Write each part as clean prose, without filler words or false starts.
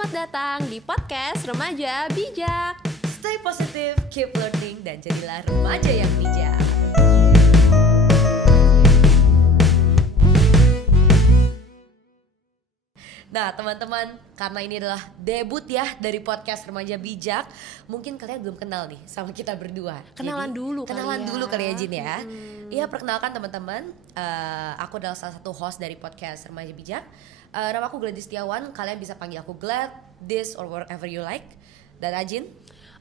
Selamat datang di podcast Remaja Bijak. Stay positive, keep learning, dan jadilah remaja yang bijak. Nah teman-teman, karena ini adalah debut ya dari podcast Remaja Bijak, mungkin kalian belum kenal nih sama kita berdua. Kenalan dulu kali ya Jin ya. Iya, perkenalkan teman-teman, aku adalah salah satu host dari podcast Remaja Bijak. Nama aku Gladys Setiawan, kalian bisa panggil aku Glad, This, or whatever you like. Dan Ajin.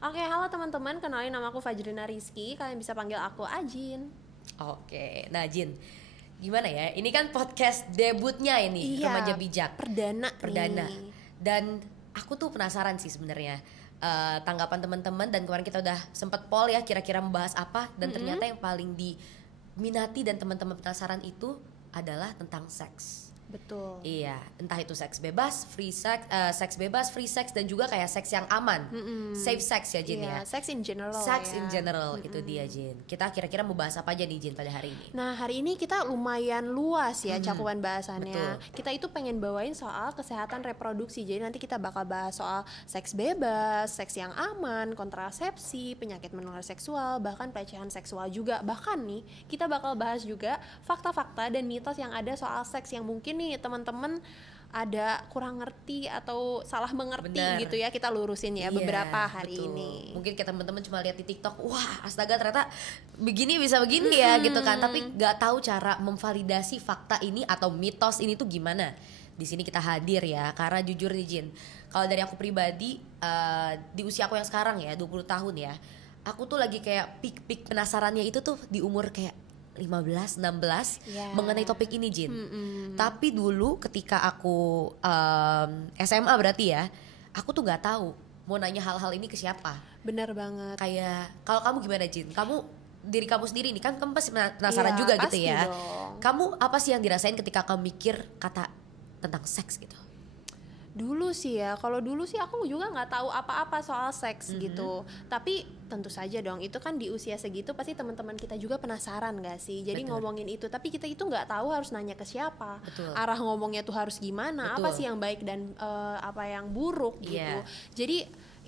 Oke, halo teman-teman, kenalin nama aku Fajrina Rizky. Kalian bisa panggil aku Ajin. Oke, nah Jin, gimana ya? Ini kan podcast debutnya ini, Remaja Bijak. Perdana. Nih. Dan aku tuh penasaran sih sebenarnya tanggapan teman-teman, dan kemarin kita udah sempet poll ya kira-kira membahas apa, dan ternyata yang paling diminati dan teman-teman penasaran itu adalah tentang seks. Betul. Iya, entah itu seks bebas, seks bebas, free sex, dan juga kayak seks yang aman, safe sex ya Jin ya. Sex in general. Sex in general itu dia Jin. Kita kira-kira mau bahas apa aja nih Jin pada hari ini? Nah hari ini kita lumayan luas ya cakupan bahasannya. Betul. Kita itu pengen bawain soal kesehatan reproduksi. Jadi nanti kita bakal bahas soal seks bebas, seks yang aman, kontrasepsi, penyakit menular seksual, bahkan pelecehan seksual juga. Bahkan nih kita bakal bahas juga fakta-fakta dan mitos yang ada soal seks yang mungkin nih teman-teman ada kurang ngerti atau salah mengerti. Bener. Gitu ya, kita lurusin ya beberapa hari betul. ini. Mungkin kita teman-teman cuma lihat di TikTok, wah astaga ternyata begini bisa begini ya gitu kan, tapi nggak tahu cara memvalidasi fakta ini atau mitos ini tuh gimana. Di sini kita hadir ya, karena jujur nih Jin, kalau dari aku pribadi di usia aku yang sekarang ya 20 tahun ya, aku tuh lagi kayak peak penasarannya itu tuh di umur kayak 15, 16 mengenai topik ini Jin. Tapi dulu ketika aku SMA berarti ya, aku tuh nggak tahu mau nanya hal-hal ini ke siapa. Benar banget. Kayak kalau kamu gimana Jin? Diri kamu sendiri nih kan kamu pasti penasaran juga gitu ya. Dong. Kamu apa sih yang dirasain ketika kamu mikir kata tentang seks gitu? Dulu sih ya, kalau dulu sih aku juga nggak tahu apa-apa soal seks gitu. Tapi tentu saja dong, itu kan di usia segitu pasti teman-teman kita juga penasaran nggak sih? Jadi ngomongin itu, tapi kita itu nggak tahu harus nanya ke siapa. Betul. Arah ngomongnya tuh harus gimana? Betul. Apa sih yang baik dan apa yang buruk gitu. Iya. Jadi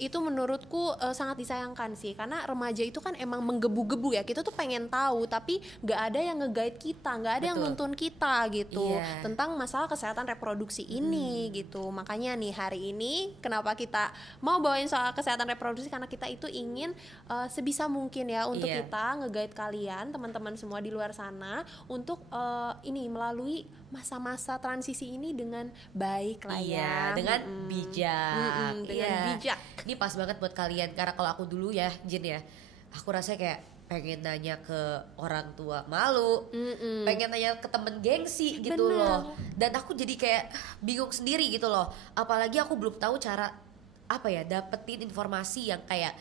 itu menurutku sangat disayangkan sih, karena remaja itu kan emang menggebu-gebu ya, kita tuh pengen tahu tapi nggak ada yang nge-guide kita, nggak ada yang nuntun kita gitu tentang masalah kesehatan reproduksi ini gitu. Makanya nih hari ini kenapa kita mau bawain soal kesehatan reproduksi, karena kita itu ingin sebisa mungkin ya untuk kita nge-guide kalian teman-teman semua di luar sana untuk ini melalui masa-masa transisi ini dengan baik lah ya, dengan bijak. Dengan bijak. Ini pas banget buat kalian, karena kalau aku dulu ya Jin ya, aku rasanya kayak pengen nanya ke orang tua malu, pengen nanya ke temen gengsi gitu. Bener. Loh. Dan aku jadi kayak bingung sendiri gitu loh. Apalagi aku belum tahu cara dapetin informasi yang kayak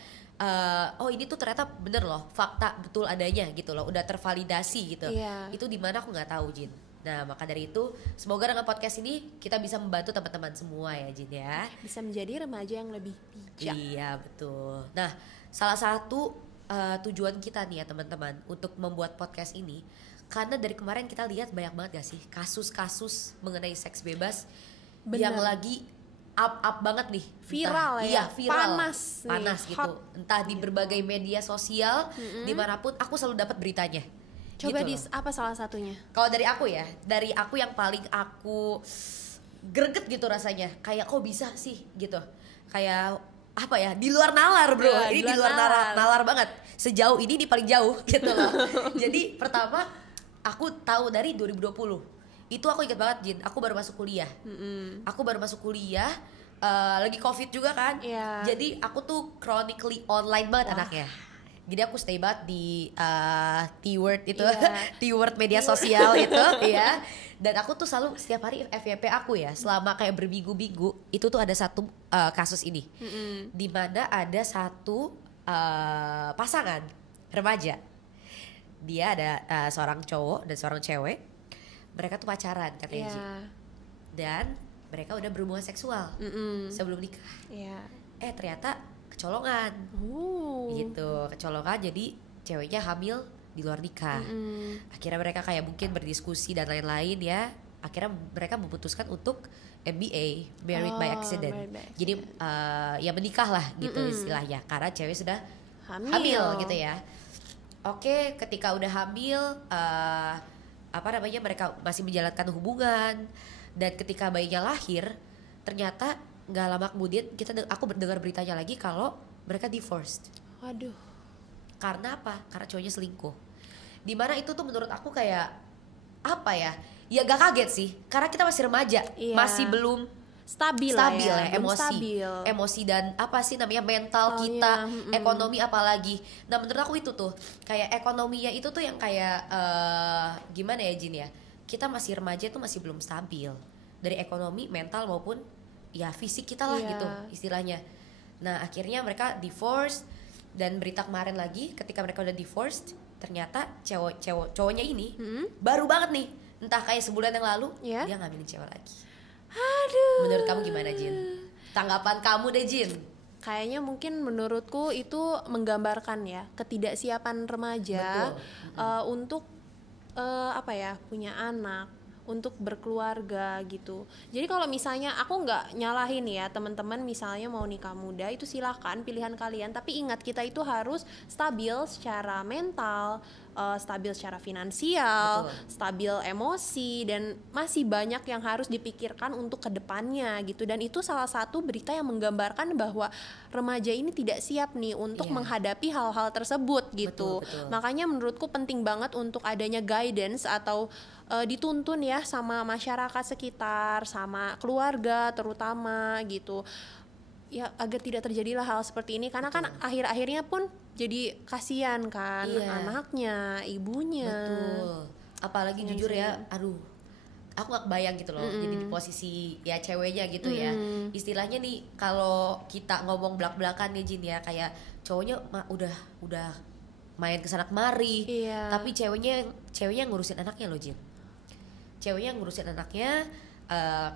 oh ini tuh ternyata bener loh, fakta betul adanya gitu loh, udah tervalidasi gitu. Itu dimana aku nggak tahu Jin. Nah maka dari itu semoga dengan podcast ini kita bisa membantu teman-teman semua ya Jin ya, bisa menjadi remaja yang lebih bijak. Iya betul. Nah salah satu tujuan kita nih ya teman-teman untuk membuat podcast ini, karena dari kemarin kita lihat banyak banget gak sih kasus-kasus mengenai seks bebas yang lagi up banget nih, viral ya, viral, panas gitu, entah di berbagai media sosial, dimanapun aku selalu dapat beritanya. Coba gitu apa salah satunya? Kalau dari aku yang paling aku greget gitu rasanya, kayak kok bisa sih gitu, kayak apa ya, di luar nalar bro, ini di luar nalar banget, sejauh ini di paling jauh gitu loh. Jadi pertama aku tahu dari 2020, itu aku ingat banget Jin, aku baru masuk kuliah, lagi covid juga kan, jadi aku tuh chronically online banget anaknya. Jadi aku stay banget di T-word itu, T-word media sosial itu ya. Dan aku tuh selalu setiap hari FYP aku ya, selama kayak berminggu-minggu itu tuh ada satu kasus ini, di mana ada satu pasangan remaja, dia ada seorang cowok dan seorang cewek, mereka tuh pacaran katanya dan mereka udah berhubungan seksual sebelum nikah. Ternyata kecolongan gitu, jadi ceweknya hamil di luar nikah. Akhirnya mereka kayak mungkin berdiskusi dan lain-lain ya, akhirnya mereka memutuskan untuk MBA, married by accident. Jadi ya menikah lah gitu istilahnya, karena cewek sudah hamil gitu ya. Oke, ketika udah hamil mereka masih menjalankan hubungan, dan ketika bayinya lahir ternyata nggak lama kemudian aku dengar beritanya lagi kalau mereka divorced. Waduh. Karena apa? Karena cowoknya selingkuh. Dimana itu tuh menurut aku kayak apa ya? Ya gak kaget sih, karena kita masih remaja, masih belum stabil ya, emosi dan apa sih namanya mental kita, ekonomi apalagi. Nah menurut aku itu tuh kayak ekonominya itu tuh yang kayak gimana ya Jin ya? Kita masih remaja tuh masih belum stabil dari ekonomi, mental maupun ya fisik kita lah gitu istilahnya. Nah akhirnya mereka divorce, dan berita kemarin lagi ketika mereka udah divorced ternyata cowoknya ini baru banget nih, entah kayak sebulan yang lalu dia ngambilin cewek lagi. Aduh. Menurut kamu gimana Jin? Tanggapan kamu deh Jin. Kayaknya mungkin menurutku itu menggambarkan ya ketidaksiapan remaja untuk punya anak, untuk berkeluarga gitu. Jadi kalau misalnya aku nggak nyalahin ya teman-teman, misalnya mau nikah muda itu silakan, pilihan kalian, tapi ingat kita itu harus stabil secara mental, stabil secara finansial, stabil emosi, dan masih banyak yang harus dipikirkan untuk kedepannya gitu. Dan itu salah satu berita yang menggambarkan bahwa remaja ini tidak siap nih untuk menghadapi hal-hal tersebut gitu. Betul. Makanya menurutku penting banget untuk adanya guidance atau dituntun ya sama masyarakat sekitar, sama keluarga terutama gitu ya, agar tidak terjadilah hal seperti ini, karena kan akhir-akhirnya pun jadi kasihan kan anaknya, ibunya. Betul. Apalagi jujur ya, aduh, aku gak kebayang gitu loh jadi di posisi ya ceweknya gitu ya. Istilahnya nih kalau kita ngomong belak-belakan nih Jin ya, kayak cowoknya udah main kesana kemari, tapi ceweknya ngurusin anaknya loh Jin. Ceweknya ngurusin anaknya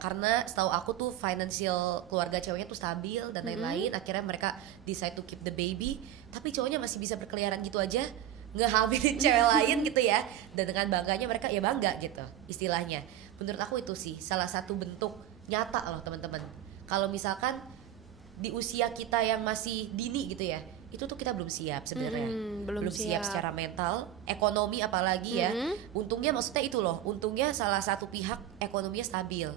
karena setahu aku tuh financial keluarga ceweknya tuh stabil dan lain-lain. Akhirnya mereka decide to keep the baby, tapi cowoknya masih bisa berkeliaran gitu aja, ngehamilin cewek lain gitu ya. Dan dengan bangganya mereka ya bangga gitu istilahnya. Menurut aku itu sih salah satu bentuk nyata loh teman-teman. Kalau misalkan di usia kita yang masih dini gitu ya, itu tuh kita belum siap sebenarnya, belum siap secara mental, ekonomi apalagi ya. Untungnya maksudnya itu loh, untungnya salah satu pihak ekonominya stabil.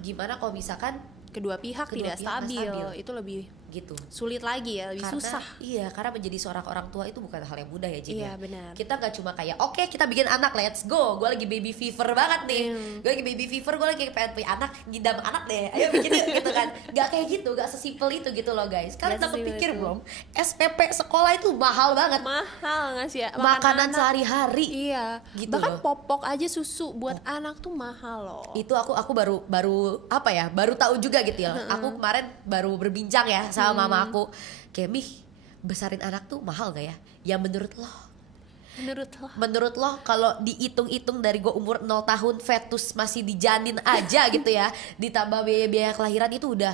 Gimana kalau misalkan kedua pihak tidak stabil, itu lebih gitu sulit lagi ya, lebih susah. Iya, karena menjadi seorang orang tua itu bukan hal yang mudah ya Jin. Iya benar. Kita nggak cuma kayak oke, kita bikin anak, let's go, gue lagi baby fever banget nih, gue lagi baby fever, gue lagi pengen punya anak, ngidam anak deh, ayo bikin gitu kan. Nggak kayak gitu, nggak sesimpel itu gitu loh guys. Kalian udah kepikir belum, SPP sekolah itu mahal banget, mahal nggak sih ya? Makanan sehari-hari gitu bahkan loh. Popok aja susu buat anak tuh mahal loh. Itu aku baru tahu juga gitu ya. Aku kemarin baru berbincang ya sama mama aku, kayak Mih, besarin anak tuh mahal gak ya? Ya menurut lo kalau dihitung-hitung dari gue umur 0 tahun fetus masih dijanin aja gitu ya, ditambah biaya kelahiran itu udah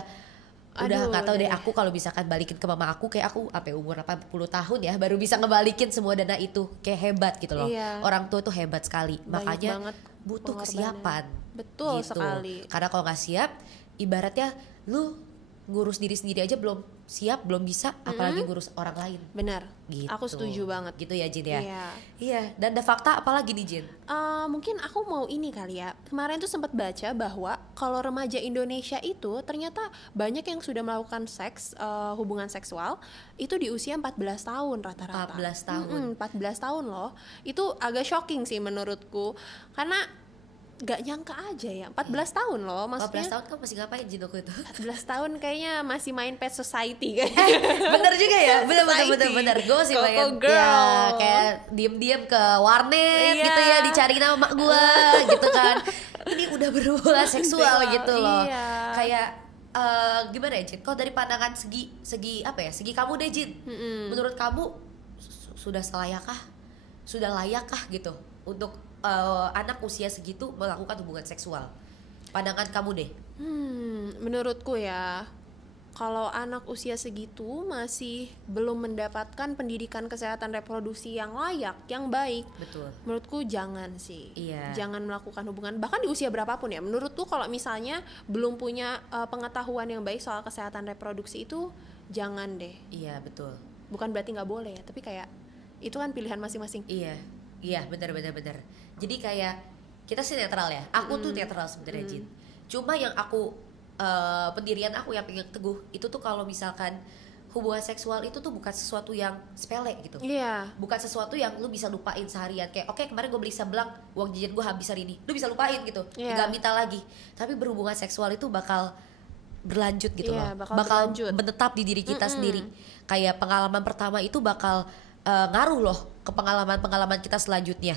nggak tahu deh. Aku kalau misalkan balikin ke mama aku, kayak aku sampai umur 80 tahun ya baru bisa ngebalikin semua dana itu. Kayak hebat gitu loh. Orang tua tuh hebat sekali. Makanya butuh kesiapan. Betul gitu. Sekali. Karena kalau nggak siap, ibaratnya lu ngurus diri sendiri aja belum siap, belum bisa, apalagi ngurus orang lain. Benar, gitu. Aku setuju banget. Gitu ya Jin ya. Iya. Dan ada fakta apa lagi nih Jin? Mungkin aku mau ini kali ya. Kemarin tuh sempat baca bahwa kalau remaja Indonesia itu ternyata banyak yang sudah melakukan hubungan seksual itu di usia 14 tahun rata-rata. 14 tahun. 14 tahun loh. Itu agak shocking sih menurutku, karena gak nyangka aja ya, 14 tahun loh maksudnya. 14 tahun kan masih ngapain Jin aku itu? 14 tahun kayaknya masih main Pet Society kan. Bener juga ya, bener. Gue sih main ya kayak diem-diem ke warnet gitu ya, dicariin sama mak gue gitu kan. Ini udah berhubungan seksual gitu loh. Kayak gimana ya Jin? Kalau dari pandangan segi kamu deh Jin, menurut kamu sudah layakkah gitu untuk anak usia segitu melakukan hubungan seksual? Pandangan kamu deh. Menurutku ya, kalau anak usia segitu masih belum mendapatkan pendidikan kesehatan reproduksi yang layak, yang baik, betul, menurutku jangan sih. Iya. Jangan melakukan hubungan bahkan di usia berapapun ya. Menurutku kalau misalnya belum punya pengetahuan yang baik soal kesehatan reproduksi itu jangan deh. Iya, betul. Bukan berarti nggak boleh ya, tapi kayak itu kan pilihan masing-masing. Iya, benar. Jadi kayak kita sih netral ya. Aku tuh netral sebenarnya, Jin. Cuma yang aku pendirian aku yang pengen teguh itu tuh kalau misalkan hubungan seksual itu tuh bukan sesuatu yang sepele gitu. Bukan sesuatu yang lu bisa lupain seharian. Kayak oke, kemarin gue beli seblak, uang jajan gue habis hari ini, lu bisa lupain gitu, gak minta lagi. Tapi berhubungan seksual itu bakal berlanjut gitu loh, bakal menetap di diri kita sendiri. Kayak pengalaman pertama itu bakal ngaruh loh ke pengalaman kita selanjutnya,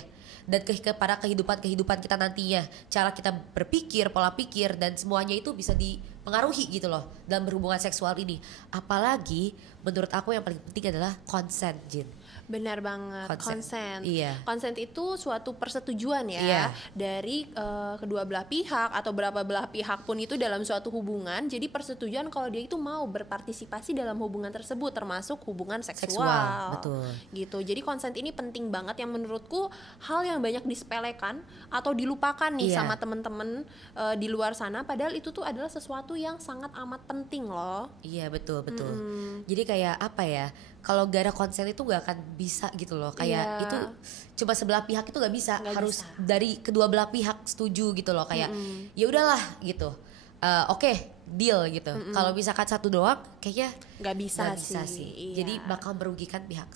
dan kepada kehidupan kita nantinya. Cara kita berpikir, pola pikir, dan semuanya itu bisa dipengaruhi gitu loh dalam berhubungan seksual ini. Apalagi menurut aku yang paling penting adalah consent, Jin. Benar banget, consent. Iya. Consent itu suatu persetujuan ya, dari kedua belah pihak atau berapa belah pihak pun itu dalam suatu hubungan. Jadi persetujuan kalau dia itu mau berpartisipasi dalam hubungan tersebut, termasuk hubungan seksual. Betul. Gitu. Jadi consent ini penting banget, yang menurutku hal yang banyak disepelekan atau dilupakan nih sama temen-temen di luar sana. Padahal itu tuh adalah sesuatu yang sangat amat penting loh. Iya, betul. Jadi kayak apa ya? Kalau gak ada konsen itu gak akan bisa gitu loh. Kayak itu cuma sebelah pihak itu gak bisa, harus dari kedua belah pihak setuju gitu loh. Kayak ya udahlah gitu. Oke, deal gitu. Kalau misalkan satu doang kayaknya nggak bisa sih. Iya. Jadi bakal merugikan pihak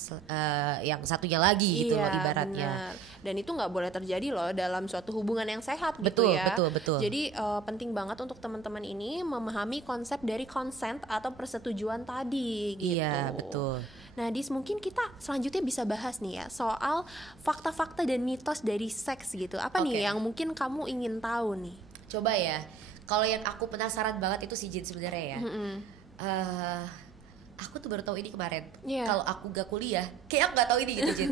yang satunya lagi gitu loh ibaratnya. Benar. Dan itu nggak boleh terjadi loh dalam suatu hubungan yang sehat gitu ya. Betul. Jadi penting banget untuk teman-teman ini memahami konsep dari consent atau persetujuan tadi gitu. Iya, betul. Nah, Dis, mungkin kita selanjutnya bisa bahas nih ya soal fakta-fakta dan mitos dari seks gitu. Apa nih yang mungkin kamu ingin tahu nih? Coba ya. Kalau yang aku penasaran banget itu si Jin sebenarnya ya. Aku tuh baru tahu ini kemarin. Kalau aku gak kuliah, kayak aku gak tahu ini gitu, Jin.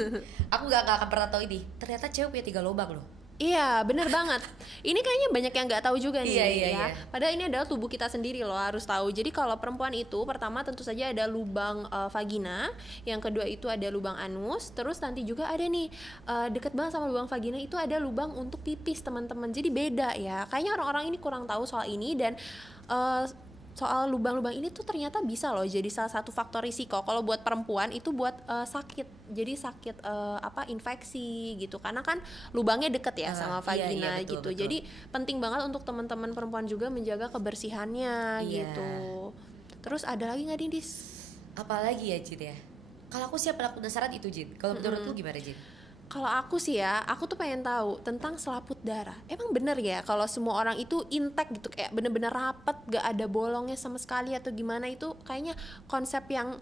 Aku gak akan pernah tahu ini. Ternyata cewek punya 3 lubang loh. Iya, bener banget. Ini kayaknya banyak yang nggak tahu juga nih. Iya. Padahal ini adalah tubuh kita sendiri loh, harus tahu. Jadi kalau perempuan itu pertama tentu saja ada lubang vagina, yang kedua itu ada lubang anus, terus nanti juga ada nih deket banget sama lubang vagina itu ada lubang untuk pipis, teman-teman. Jadi beda ya. Kayaknya orang-orang ini kurang tahu soal ini, dan soal lubang-lubang ini tuh ternyata bisa loh jadi salah satu faktor risiko kalau buat perempuan itu buat sakit. Jadi sakit infeksi gitu, karena kan lubangnya deket ya sama vagina betul. Jadi penting banget untuk teman-teman perempuan juga menjaga kebersihannya gitu. Terus ada lagi nggak nih, Dis? Apalagi ya, Jin ya? Kalau aku sih pernah penasaran itu, Jin. Kalau menurut lu gimana, Jin? Kalau aku sih ya, aku tuh pengen tahu tentang selaput darah. Emang bener ya kalau semua orang itu intact gitu, kayak bener-bener rapet, gak ada bolongnya sama sekali atau gimana? Itu kayaknya konsep yang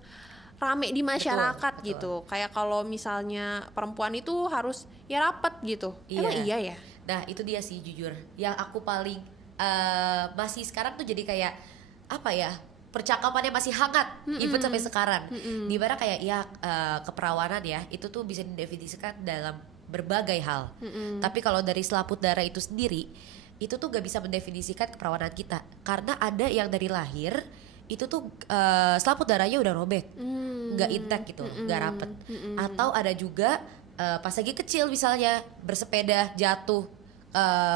rame di masyarakat betul. Gitu. Kayak kalau misalnya perempuan itu harus ya rapet gitu. Emang iya ya? Nah itu dia sih jujur. Yang aku paling masih sekarang tuh jadi kayak apa ya? Percakapannya masih hangat even sampai sekarang. Dimana kayak ya keperawanan ya itu tuh bisa didefinisikan dalam berbagai hal. Tapi kalau dari selaput darah itu sendiri itu tuh gak bisa mendefinisikan keperawanan kita, karena ada yang dari lahir itu tuh selaput darahnya udah robek, gak intact gitu, gak rapet. Atau ada juga pas lagi kecil misalnya bersepeda jatuh,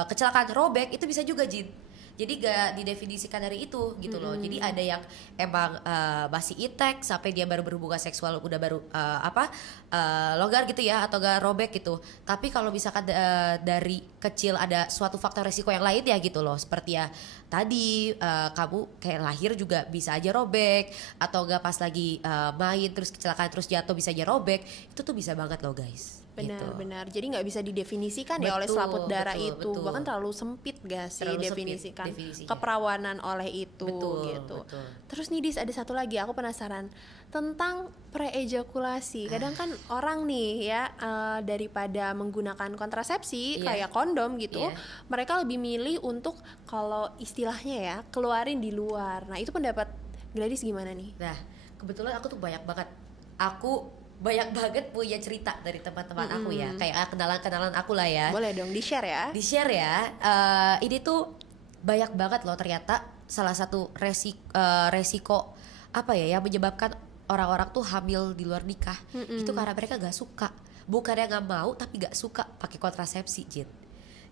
kecelakaan robek, itu bisa juga, Jin. Jadi gak didefinisikan dari itu gitu loh. Jadi ada yang emang masih intact sampai dia baru berhubungan seksual udah baru longgar gitu ya, atau gak robek gitu. Tapi kalau misalkan dari kecil ada suatu faktor resiko yang lain ya gitu loh, seperti ya tadi kamu kayak lahir juga bisa aja robek, atau gak pas lagi main terus kecelakaan terus jatuh bisa aja robek. Itu tuh bisa banget loh, guys. Benar-benar. Jadi nggak bisa didefinisikan ya oleh selaput darah itu. Bahkan terlalu sempit gak sih definisikan keperawanan oleh itu gitu. Terus nih, Dis, ada satu lagi aku penasaran tentang pre-ejakulasi. Kadang kan orang nih ya daripada menggunakan kontrasepsi kayak kondom gitu, mereka lebih milih untuk kalau istilahnya ya keluarin di luar. Nah itu pendapat Gladys gimana nih? Nah kebetulan aku tuh banyak banget punya cerita dari teman-teman aku ya, kayak kenalan-kenalan aku lah ya. Boleh dong di-share ya. Ini tuh banyak banget loh ternyata salah satu resiko apa ya yang menyebabkan orang-orang tuh hamil di luar nikah itu karena mereka gak suka, bukannya gak mau tapi gak suka pakai kontrasepsi, Jin.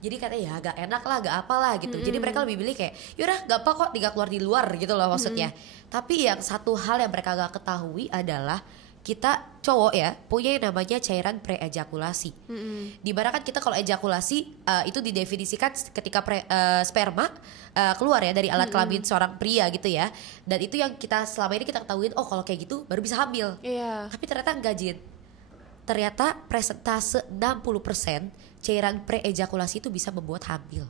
Jadi katanya ya gak enak lah, gak apalah gitu. Jadi mereka lebih milih kayak yaudah gak apa kok tinggal keluar di luar gitu loh maksudnya. Tapi yang satu hal yang mereka gak ketahui adalah kita cowok ya punya yang namanya cairan pre-ejakulasi. Dimana kan kita kalau ejakulasi itu didefinisikan ketika sperma keluar ya dari alat kelamin seorang pria gitu ya. Dan itu yang kita selama ini kita ketahuin, oh kalau kayak gitu baru bisa hamil. Tapi ternyata enggak, Jin. Ternyata presentase 60% cairan pre-ejakulasi itu bisa membuat hamil.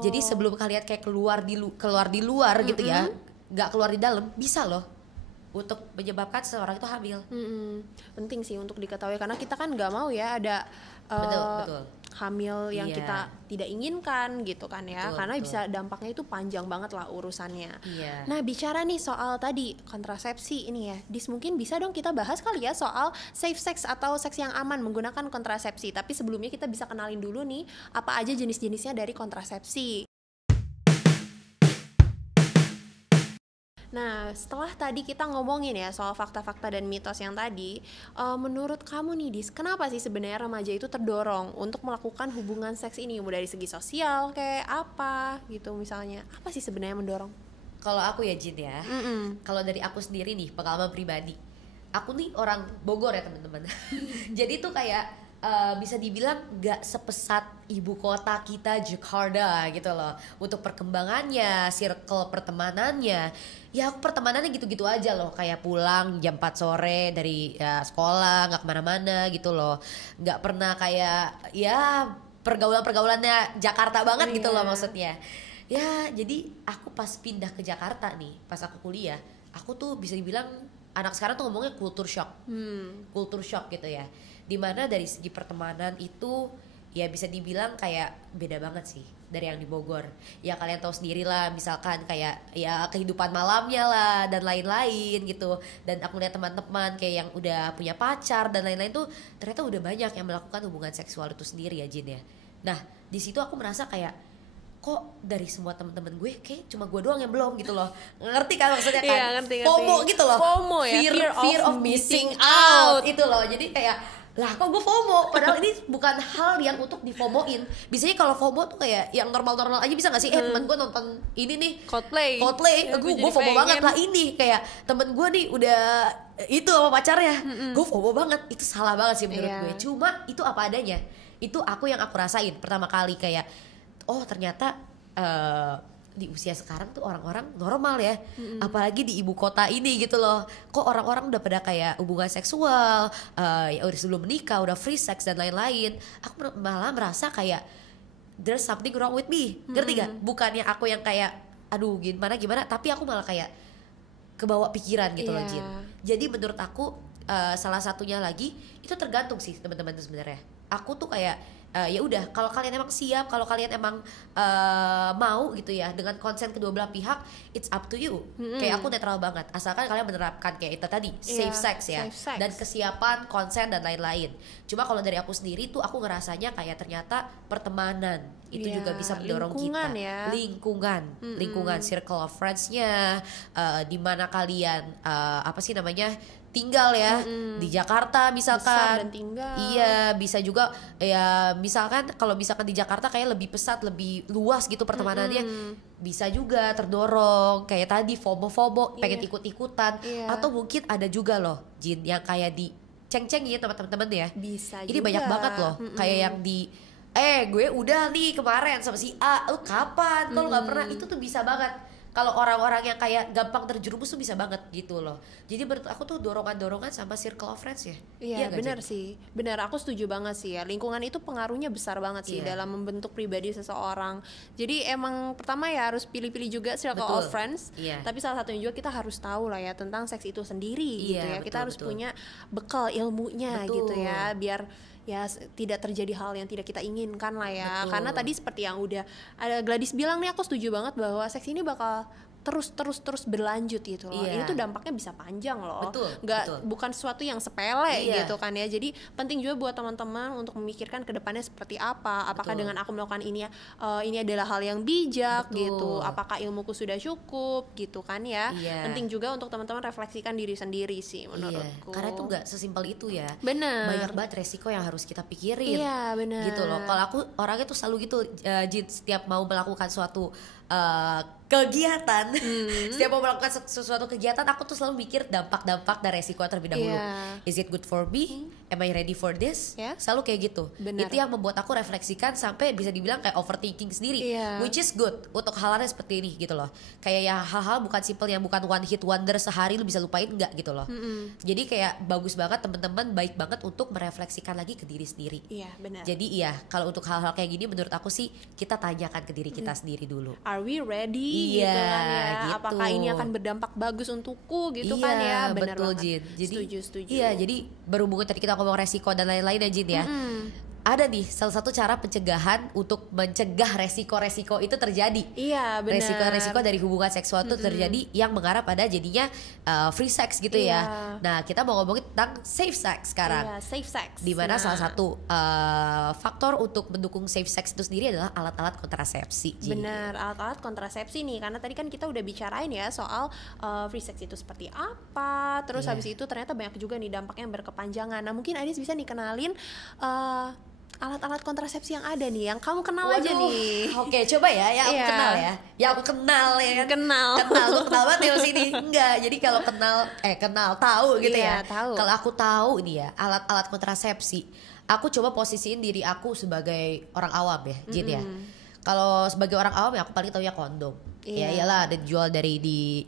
Jadi sebelum kalian kayak keluar di luar gitu ya, nggak keluar di dalam, bisa loh untuk menyebabkan seseorang itu hamil. Penting sih untuk diketahui karena kita kan nggak mau ya ada betul. hamil yang kita tidak inginkan gitu kan ya, karena bisa dampaknya itu panjang banget lah urusannya. Nah bicara nih soal tadi kontrasepsi ini ya, mungkin bisa dong kita bahas kali ya soal safe sex atau seks yang aman menggunakan kontrasepsi. Tapi sebelumnya kita bisa kenalin dulu nih apa aja jenis-jenisnya dari kontrasepsi. Nah, setelah tadi kita ngomongin ya soal fakta-fakta dan mitos yang tadi, menurut kamu nih Dis, kenapa sih sebenarnya remaja itu terdorong untuk melakukan hubungan seks ini? Dari segi sosial kayak apa gitu misalnya, apa sih sebenarnya mendorong? Kalau aku ya Jin ya, kalau dari aku sendiri nih pengalaman pribadi, aku nih orang Bogor ya teman-teman. Jadi tuh kayak bisa dibilang gak sepesat ibu kota kita Jakarta gitu loh. Untuk perkembangannya, circle pertemanannya, ya aku pertemanannya gitu-gitu aja loh. Kayak pulang jam 4 sore dari sekolah, gak kemana-mana gitu loh. Gak pernah kayak ya pergaulan-pergaulannya Jakarta banget gitu loh maksudnya. Ya jadi aku pas pindah ke Jakarta nih, pas aku kuliah, aku tuh bisa dibilang anak sekarang tuh ngomongnya culture shock. Culture shock gitu ya. Dimana dari segi pertemanan itu ya bisa dibilang kayak beda banget sih dari yang di Bogor. Ya kalian tahu sendiri lah, misalkan kayak ya kehidupan malamnya lah dan lain-lain gitu. Dan aku lihat teman-teman kayak yang udah punya pacar dan lain-lain tuh ternyata udah banyak yang melakukan hubungan seksual itu sendiri ya Jin ya. Nah di situ aku merasa kayak kok dari semua temen-temen gue kayak cuma gue doang yang belum gitu loh. Ngerti kan maksudnya kan? Iya, ngerti. FOMO gitu loh. FOMO ya, fear of missing out itu loh. Jadi kayak lah kok gue FOMO, padahal ini bukan hal yang untuk di-FOMOin. Biasanya kalau FOMO tuh kayak yang normal-normal aja bisa gak sih? Temen gue nonton ini nih Coldplay ya, gue FOMO banget lah ini. Kayak temen gue nih udah itu sama pacarnya, gue FOMO banget. Itu salah banget sih menurut gue. Cuma itu apa adanya. Itu aku yang aku rasain pertama kali kayak oh ternyata di usia sekarang tuh orang-orang normal ya, apalagi di ibu kota ini gitu loh. Kok orang-orang udah pada kayak hubungan seksual, ya udah sebelum menikah udah free sex dan lain-lain. Aku malah merasa kayak there's something wrong with me, ngerti gak? Bukannya aku yang kayak aduh gimana, tapi aku malah kayak kebawa pikiran gitu loh Jin. Jadi menurut aku salah satunya lagi itu tergantung sih teman-teman tuh sebenarnya. Aku tuh kayak ya udah kalau kalian emang siap, kalau kalian emang mau gitu ya dengan konsen kedua belah pihak, it's up to you. Kayak aku netral banget asalkan kalian menerapkan kayak itu tadi safe sex ya, safe sex. Dan kesiapan konsen dan lain-lain. Cuma kalau dari aku sendiri tuh aku ngerasanya kayak ternyata pertemanan itu juga bisa mendorong lingkungan kita ya. lingkungan circle of friends-nya, di mana kalian apa sih namanya tinggal ya di Jakarta misalkan. Besar dan tinggal. Iya bisa juga ya misalkan kalau misalkan di Jakarta kayak lebih pesat, lebih luas gitu pertemanannya, bisa juga terdorong kayak tadi FOMO pengen ikut-ikutan, atau mungkin ada juga loh Jin yang kayak di ceng-cengin sama teman-teman ya. Bisa ini juga. banyak banget loh kayak yang di gue udah nih kemarin sama si A, kapan kalau nggak pernah, itu tuh bisa banget. Kalau orang-orang yang kayak gampang terjerumus tuh bisa banget gitu loh. Jadi menurut aku tuh dorongan-dorongan sama circle of friends ya. Iya benar sih, benar, aku setuju banget sih ya. Lingkungan itu pengaruhnya besar banget sih dalam membentuk pribadi seseorang. Jadi emang pertama ya harus pilih-pilih juga circle of friends. Tapi salah satunya juga kita harus tahu lah ya tentang seks itu sendiri gitu ya. Kita harus punya bekal ilmunya gitu ya, biar ya tidak terjadi hal yang tidak kita inginkan lah ya. Karena tadi seperti yang udah ada Gladys bilang nih, aku setuju banget bahwa seks ini bakal terus berlanjut gitu loh. Ini tuh dampaknya bisa panjang loh. Bukan sesuatu yang sepele gitu kan ya. Jadi penting juga buat teman-teman untuk memikirkan kedepannya seperti apa. Apakah dengan aku melakukan ini adalah hal yang bijak gitu. Apakah ilmuku sudah cukup gitu kan ya. Penting juga untuk teman-teman refleksikan diri sendiri sih menurutku. Karena itu nggak sesimpel itu ya. Bener. Banyak banget resiko yang harus kita pikirin. Iya benar. Gitu loh. Kalau aku orangnya tuh selalu gitu, Jin, setiap mau melakukan suatu kegiatan, setiap mau melakukan sesuatu kegiatan, aku tuh selalu mikir dampak-dampak dan resiko terlebih dahulu. Is it good for me? Am I ready for this? Selalu kayak gitu. Itu yang membuat aku refleksikan sampai bisa dibilang kayak overthinking sendiri, which is good untuk hal-hal seperti ini gitu loh. Kayak ya hal-hal bukan simple yang bukan one hit wonder sehari lu bisa lupain, enggak gitu loh. Jadi kayak bagus banget teman-teman, baik banget untuk merefleksikan lagi ke diri sendiri. Iya benar. Jadi kalau untuk hal-hal kayak gini menurut aku sih kita tanyakan ke diri kita sendiri dulu. Are we ready gitu kan ya? Gitu. Apakah ini akan berdampak bagus untukku gitu kan ya? Benar betul, banget. Jin. Jadi, setuju. Iya, jadi berhubungan tadi kita ngomong resiko dan lain-lain ya Jin ya. Ada nih salah satu cara pencegahan untuk mencegah resiko-resiko itu terjadi. Iya benar. Resiko-resiko dari hubungan seksual itu terjadi yang mengarah pada jadinya free sex gitu ya. Nah kita mau ngomongin tentang safe sex sekarang. Iya, safe sex. Dimana salah satu faktor untuk mendukung safe sex itu sendiri adalah alat-alat kontrasepsi. Benar, alat-alat kontrasepsi nih. Karena tadi kan kita udah bicarain ya soal free sex itu seperti apa. Terus habis itu ternyata banyak juga nih dampaknya yang berkepanjangan. Nah mungkin Adis bisa nih kenalin alat-alat kontrasepsi yang ada nih, yang kamu kenal aja nih. Oke, coba ya, aku kenal ya. Ya aku kenal ya kan. Lu kenal banget ya sini. Enggak, jadi kalau tahu gitu ya. Tahu. Kalau aku tahu ini ya, alat-alat kontrasepsi. Aku coba posisiin diri aku sebagai orang awam ya, Jin ya. Kalau sebagai orang awam ya aku paling tahu ya kondom. Ya iyalah, ada dijual dari di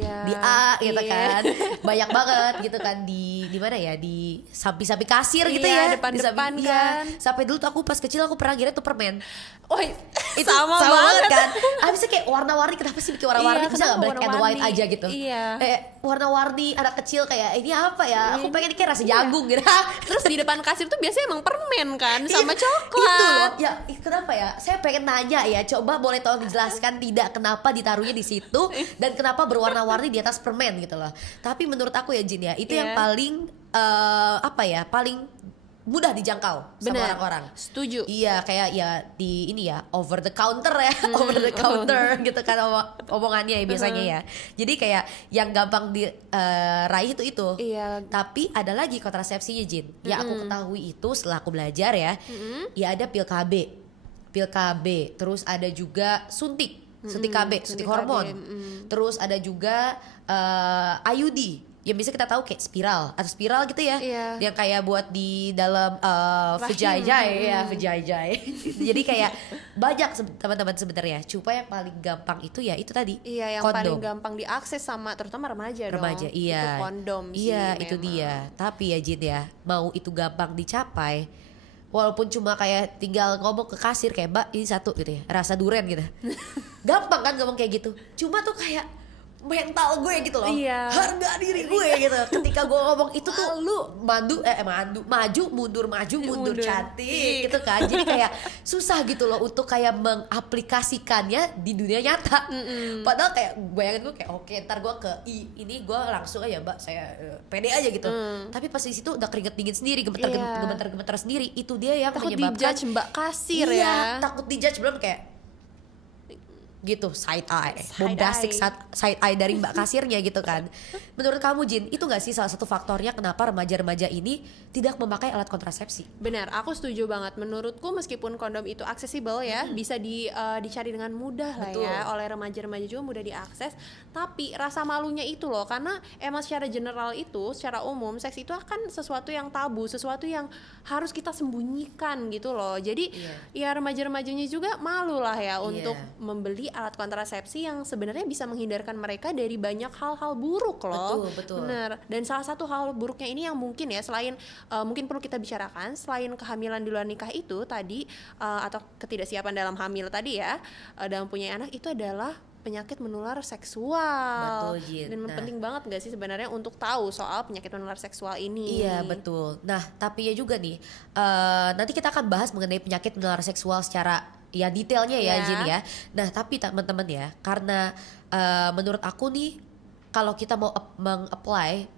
di A gitu kan. Banyak banget gitu kan di mana ya, di samping-samping kasir gitu ya, depan-depan kan. Sampai dulu tuh aku pas kecil aku pernah kira itu permen. Itu sama banget kan. Abisnya kayak warna-warni, kenapa sih bikin warna-warni? Bisa gak black and white aja gitu? Warna-warni anak kecil kayak ini apa ya? Aku pengen kayak rasa jagung gitu. Terus di depan kasir tuh biasanya emang permen kan sama coklat. Itu loh. Ya kenapa ya? Saya pengen nanya ya, coba boleh tolong dijelaskan tidak kenapa ditaruhnya di situ dan kenapa berwarna-warni di atas permen gitu loh. Tapi menurut aku ya Jin ya, itu yang paling paling mudah dijangkau sama orang-orang. Setuju. Iya, kayak ya di ini ya, over the counter ya, over the counter gitu kan omongannya ya biasanya ya. Jadi kayak yang gampang diraih itu. Iya. Tapi ada lagi kontrasepsinya Jin. Ya aku ketahui itu setelah aku belajar ya. Ya ada pil KB, terus ada juga suntik KB, suntik hormon. Terus ada juga IUD. Yang bisa kita tahu kayak spiral atau spiral gitu ya, yang kayak buat di dalam vajayjay. Jadi kayak banyak teman-teman sebenarnya. Cuma yang paling gampang itu ya itu tadi. Iya, yang kondom. paling gampang diakses sama terutama remaja dong. Iya. Itu kondom sih. Iya, itu dia. Tapi ya Jin ya, mau itu gampang dicapai, walaupun cuma kayak tinggal ngomong ke kasir kayak Mbak ini satu gitu ya, rasa durian gitu. Gampang kan ngomong kayak gitu. Cuma tuh kayak mental gue gitu loh, harga diri gue gitu. Ketika gue ngomong itu tuh lu maju mundur cantik gitu kan. Jadi kayak susah gitu loh untuk kayak mengaplikasikannya di dunia nyata. Padahal kayak bayangin gue kayak oke, ntar gue ke ini gue langsung aja Mbak saya pede aja gitu. Tapi pas di situ udah keringet dingin sendiri, gemeter sendiri. Itu dia yang takut menyebabkan dijudge Mbak kasir ya. Takut dijudge, belum kayak gitu side eye dari mbak kasirnya gitu kan. Menurut kamu Jin, itu gak sih salah satu faktornya kenapa remaja-remaja ini tidak memakai alat kontrasepsi? Benar, aku setuju banget. Menurutku meskipun kondom itu aksesibel ya, bisa dicari dengan mudah lah ya, oleh remaja-remaja juga mudah diakses. Tapi rasa malunya itu loh, karena emang secara general itu, secara umum seks itu akan sesuatu yang tabu, sesuatu yang harus kita sembunyikan gitu loh. Jadi ya remaja-remajanya juga malu lah ya untuk membeli alat kontrasepsi yang sebenarnya bisa menghindarkan mereka dari banyak hal-hal buruk loh. Betul. Bener. Dan salah satu hal buruknya ini yang mungkin ya, selain mungkin perlu kita bicarakan, selain kehamilan di luar nikah itu tadi atau ketidaksiapan dalam hamil tadi ya, dalam punya anak, itu adalah penyakit menular seksual. Betul, Jin. Dan penting banget gak sih sebenarnya untuk tahu soal penyakit menular seksual ini? Iya, betul. Nah, tapi ya juga nih, nanti kita akan bahas mengenai penyakit menular seksual secara ya detailnya ya Jin ya. Nah tapi teman-teman ya, karena menurut aku nih kalau kita mau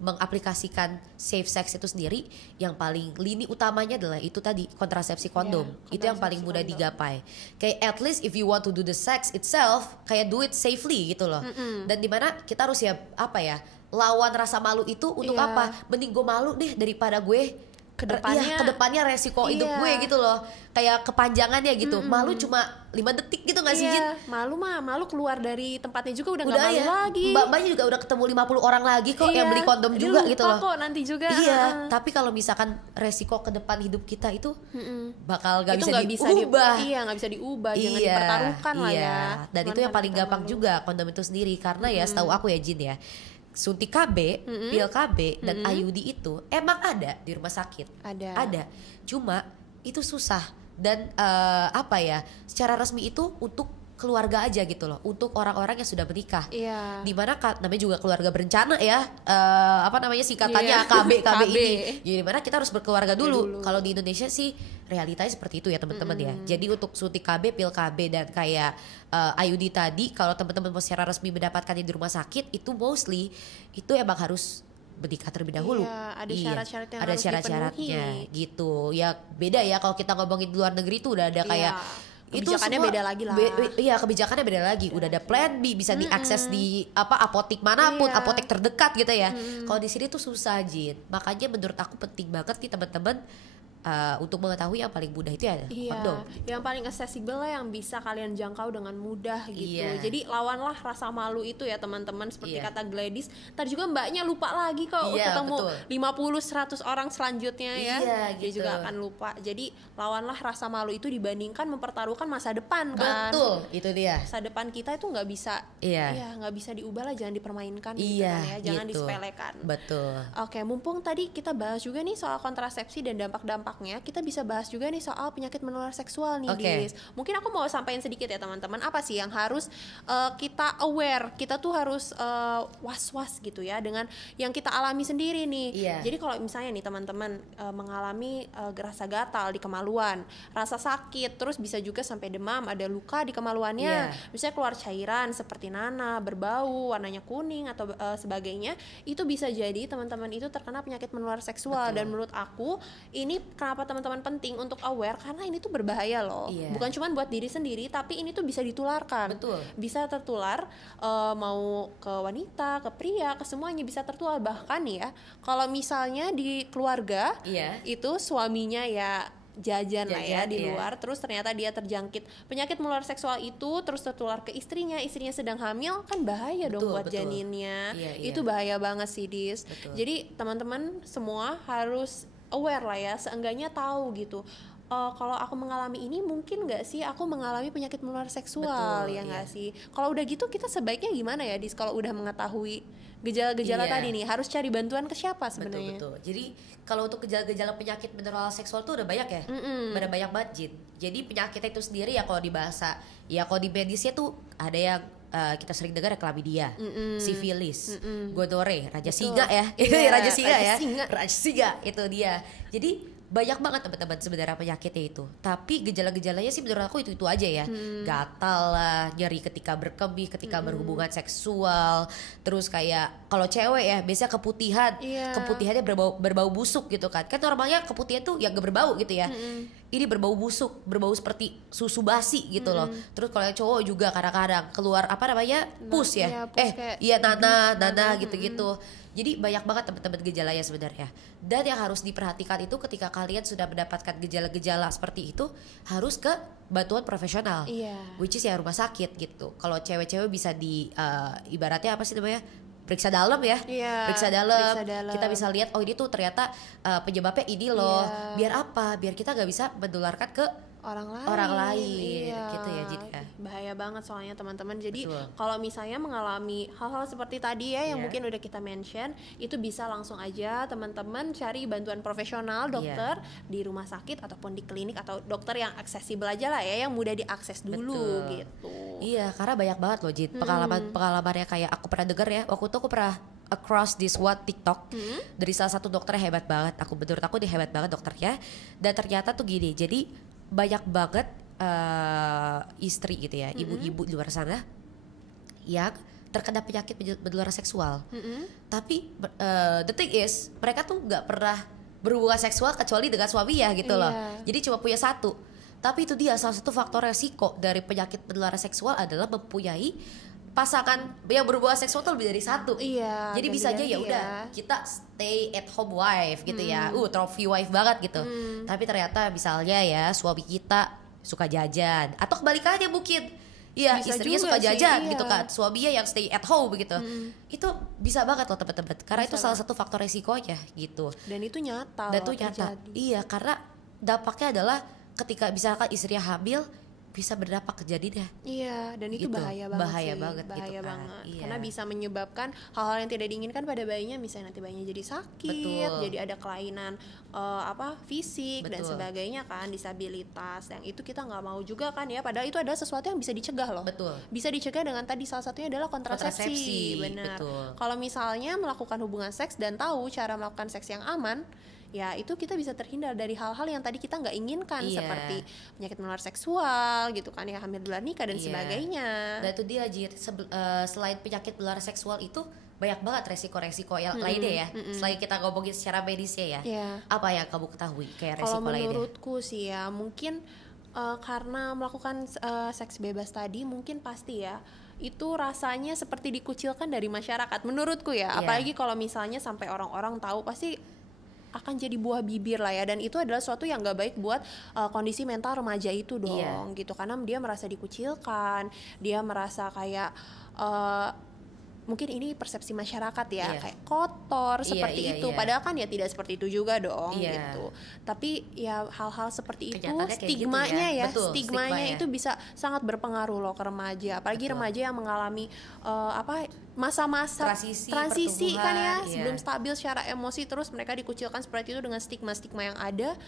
mengaplikasikan safe sex itu sendiri, yang paling lini utamanya adalah itu tadi, kontrasepsi kondom. Itu yang paling mudah digapai. Kayak at least if you want to do the sex itself, kayak do it safely gitu loh. Dan dimana kita harus ya apa ya, lawan rasa malu itu untuk apa? Mending gue malu deh daripada gue kedepannya resiko hidup gue gitu loh, kayak kepanjangannya gitu. Malu cuma 5 detik gitu gak sih Jin? Malu keluar dari tempatnya juga udah gak malu lagi. Mbak-mbaknya juga udah ketemu 50 orang lagi kok yang beli kondom juga gitu loh. Kok nanti juga. Tapi kalau misalkan resiko ke depan hidup kita itu bakal gak bisa diubah. Gak bisa diubah, jangan dipertaruhkan lah ya. Dan itu yang paling gampang juga kondom itu sendiri, karena ya setahu aku ya Jin ya, suntik KB, pil KB dan IUD itu emang ada di rumah sakit. Ada. Cuma itu susah dan apa ya? Secara resmi itu untuk keluarga aja gitu loh, untuk orang-orang yang sudah menikah. Dimana namanya juga keluarga berencana ya, apa namanya singkatannya KB ini. Jadi dimana kita harus berkeluarga dulu. Kalau di Indonesia sih realitanya seperti itu ya teman-teman ya. Jadi untuk suntik KB, pil KB dan kayak IUD tadi, kalau teman-teman mau secara resmi mendapatkannya di rumah sakit, itu mostly itu emang harus menikah terlebih dahulu. Ada syarat-syaratnya ada syarat-syaratnya gitu. Ya beda ya kalau kita ngomongin di luar negeri tuh udah ada kayak kebijakannya beda lagi lah. Iya, kebijakannya beda lagi. Udah ada plan B, bisa diakses di apotek manapun, apotek terdekat gitu ya. Kalau di sini tuh susah Jin. Makanya menurut aku penting banget nih teman-teman untuk mengetahui yang paling mudah itu ya kondom. Yang paling accessible lah, yang bisa kalian jangkau dengan mudah gitu. Jadi lawanlah rasa malu itu ya teman-teman, seperti kata Gladys. Tadi juga mbaknya lupa lagi kok ketemu 50-100 orang selanjutnya ya. Dia juga akan lupa. Jadi lawanlah rasa malu itu dibandingkan mempertaruhkan masa depan kan. Betul, itu dia. Masa depan kita itu nggak bisa, nggak bisa diubah lah, jangan dipermainkan gitu kan ya, jangan disepelekan. Betul. Oke, mumpung tadi kita bahas juga nih soal kontrasepsi dan dampak-dampaknya, kita bisa bahas juga nih soal penyakit menular seksual nih, Dis. Mungkin aku mau sampaikan sedikit ya teman-teman, apa sih yang harus kita aware, kita tuh harus was-was gitu ya dengan yang kita alami sendiri nih. Jadi kalau misalnya nih teman-teman mengalami rasa gatal di kemaluan, rasa sakit, terus bisa juga sampai demam, ada luka di kemaluannya, misalnya keluar cairan seperti nanah, berbau, warnanya kuning atau sebagainya, itu bisa jadi teman-teman itu terkena penyakit menular seksual. Dan menurut aku ini kenapa teman-teman penting untuk aware, karena ini tuh berbahaya loh. Bukan cuma buat diri sendiri, tapi ini tuh bisa ditularkan. Bisa tertular mau ke wanita, ke pria, ke semuanya bisa tertular. Bahkan ya kalau misalnya di keluarga itu suaminya ya jajan lah ya di luar, terus ternyata dia terjangkit penyakit menular seksual itu, terus tertular ke istrinya sedang hamil, kan bahaya dong buat janinnya. Itu bahaya banget sih Dis. Jadi teman-teman semua harus aware lah ya, seenggaknya tahu gitu. Kalau aku mengalami ini, mungkin nggak sih aku mengalami penyakit menular seksual, ya nggak sih? Kalau udah gitu kita sebaiknya gimana ya Dis? Kalau udah mengetahui gejala-gejala tadi nih, harus cari bantuan ke siapa sebenarnya? Betul. Jadi kalau untuk gejala-gejala penyakit menular seksual tuh udah banyak ya, udah banyak banget Jin. Jadi penyakitnya itu sendiri ya kalau di bahasa, ya kalau di medisnya tuh ada yang kita sering dengar chlamydia, sifilis, gonore, raja singa ya, raja singa itu dia. Jadi banyak banget teman-teman sebenarnya penyakitnya itu. Tapi gejala-gejalanya sih menurut aku itu aja ya. Gatal lah, nyeri ketika berkemih, ketika berhubungan seksual. Terus kayak kalau cewek ya biasanya keputihan, keputihannya berbau busuk gitu kan. Kan normalnya keputihan tuh yang gak berbau gitu ya. Ini berbau busuk, berbau seperti susu basi gitu loh. Terus kalau yang cowok juga kadang-kadang keluar apa namanya? Pus ya. Nanah gitu-gitu. Jadi banyak banget teman-teman gejalanya sebenarnya. Dan yang harus diperhatikan itu ketika kalian sudah mendapatkan gejala-gejala seperti itu, harus ke bantuan profesional, which is ya rumah sakit gitu. Kalau cewek-cewek bisa di ibaratnya apa sih namanya, periksa dalam ya, periksa dalam. Kita bisa lihat oh ini tuh ternyata penyebabnya ini loh. Biar apa? Biar kita nggak bisa menularkan ke orang lain gitu ya. Jadi bahaya banget soalnya teman-teman. Jadi kalau misalnya mengalami hal-hal seperti tadi ya yang mungkin udah kita mention, itu bisa langsung aja teman-teman cari bantuan profesional, dokter di rumah sakit ataupun di klinik, atau dokter yang aksesibel aja lah ya, yang mudah diakses dulu gitu. Iya, karena banyak banget loh Jit pengalamannya. Kayak aku pernah denger ya, waktu itu aku pernah across this TikTok dari salah satu dokter yang hebat banget. Menurut aku dia hebat banget dokternya. Dan ternyata tuh gini, jadi banyak banget istri gitu ya, ibu-ibu di luar sana yang terkena penyakit menular seksual. Tapi the thing is mereka tuh nggak pernah berhubungan seksual kecuali dengan suami ya gitu loh. Jadi cuma punya satu. Tapi itu dia salah satu faktor resiko dari penyakit menular seksual adalah mempunyai pasangan yang berhubungan seksual tuh lebih dari satu. Jadi bisa aja ya udah kita stay at home wife gitu ya. Trophy wife banget gitu. Tapi ternyata misalnya ya suami kita suka jajan atau kebalikannya mungkin. Iya, istrinya suka jajan gitu kan, suaminya yang stay at home begitu. Itu bisa banget loh teman-teman. Karena itu salah satu faktor resikonya gitu. Dan itu nyata. Iya, karena dampaknya adalah ketika misalkan istrinya hamil bisa berdampak ke janinnya. Iya, dan itu gitu. bahaya banget bahaya sih. Banget bahaya gitu kan. banget. Iya. Karena bisa menyebabkan hal-hal yang tidak diinginkan pada bayinya, misalnya nanti bayinya jadi sakit, jadi ada kelainan fisik dan sebagainya kan, disabilitas. Yang itu kita nggak mau juga kan ya. Padahal itu adalah sesuatu yang bisa dicegah loh. Bisa dicegah dengan tadi salah satunya adalah kontrasepsi. Benar. Kalau misalnya melakukan hubungan seks dan tahu cara melakukan seks yang aman, ya itu kita bisa terhindar dari hal-hal yang tadi kita nggak inginkan, seperti penyakit menular seksual gitu kan ya, hamil di luar nikah dan sebagainya. Dan itu dia Jir, selain penyakit menular seksual itu banyak banget resiko-resiko yang lainnya ya. Selain kita ngomongin secara medisnya ya, apa yang kamu ketahui kayak resiko lainnya? Kalau menurutku sih ya mungkin karena melakukan seks bebas tadi mungkin pasti ya itu rasanya seperti dikucilkan dari masyarakat menurutku ya. Apalagi kalau misalnya sampai orang-orang tahu, pasti akan jadi buah bibir lah ya, dan itu adalah sesuatu yang gak baik buat kondisi mental remaja itu dong gitu, karena dia merasa dikucilkan, dia merasa kayak mungkin ini persepsi masyarakat ya, kayak kotor seperti itu, padahal kan ya tidak seperti itu juga dong gitu. Tapi ya hal-hal seperti itu stigmanya gitu ya. Stigmanya itu bisa sangat berpengaruh loh ke remaja, apalagi remaja yang mengalami masa-masa transisi kan ya, sebelum stabil secara emosi, terus mereka dikucilkan seperti itu dengan stigma-stigma yang ada.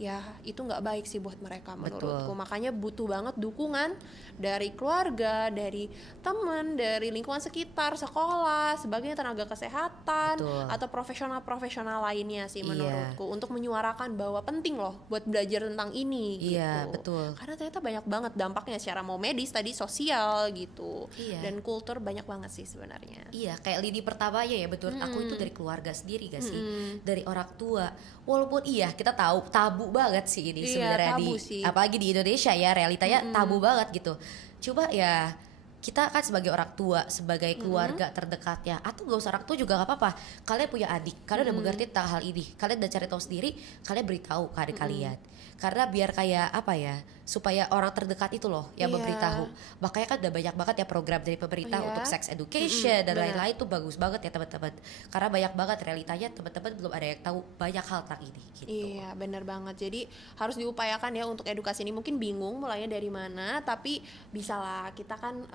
Ya itu nggak baik sih buat mereka menurutku. Makanya butuh banget dukungan dari keluarga, dari teman, dari lingkungan sekitar, sekolah, sebagai tenaga kesehatan atau profesional-profesional lainnya sih menurutku, untuk menyuarakan bahwa penting loh buat belajar tentang ini gitu. Karena ternyata banyak banget dampaknya secara mau medis tadi, sosial gitu, dan kultur, banyak banget sih sebenarnya. Kayak lini pertamanya ya aku itu dari keluarga sendiri gak sih, dari orang tua. Walaupun kita tahu tabu banget sih ini sebenarnya apalagi di Indonesia ya, realitanya tabu banget gitu. Coba ya kita kan sebagai orang tua, sebagai keluarga terdekatnya, atau gak usah orang tua juga gak apa-apa, kalian punya adik, kalian udah mengerti tentang hal ini, kalian udah cari tahu sendiri, kalian beritahu ke adik kalian. Karena biar kayak apa ya, supaya orang terdekat itu loh yang memberitahu. Makanya kan udah banyak banget ya program dari pemerintah untuk sex education dan lain-lain, tuh bagus banget ya teman-teman. Karena banyak banget realitanya teman-teman belum ada yang tahu banyak hal tentang ini gitu. Iya benar banget, jadi harus diupayakan ya untuk edukasi ini. Mungkin bingung mulainya dari mana, tapi bisalah kita kan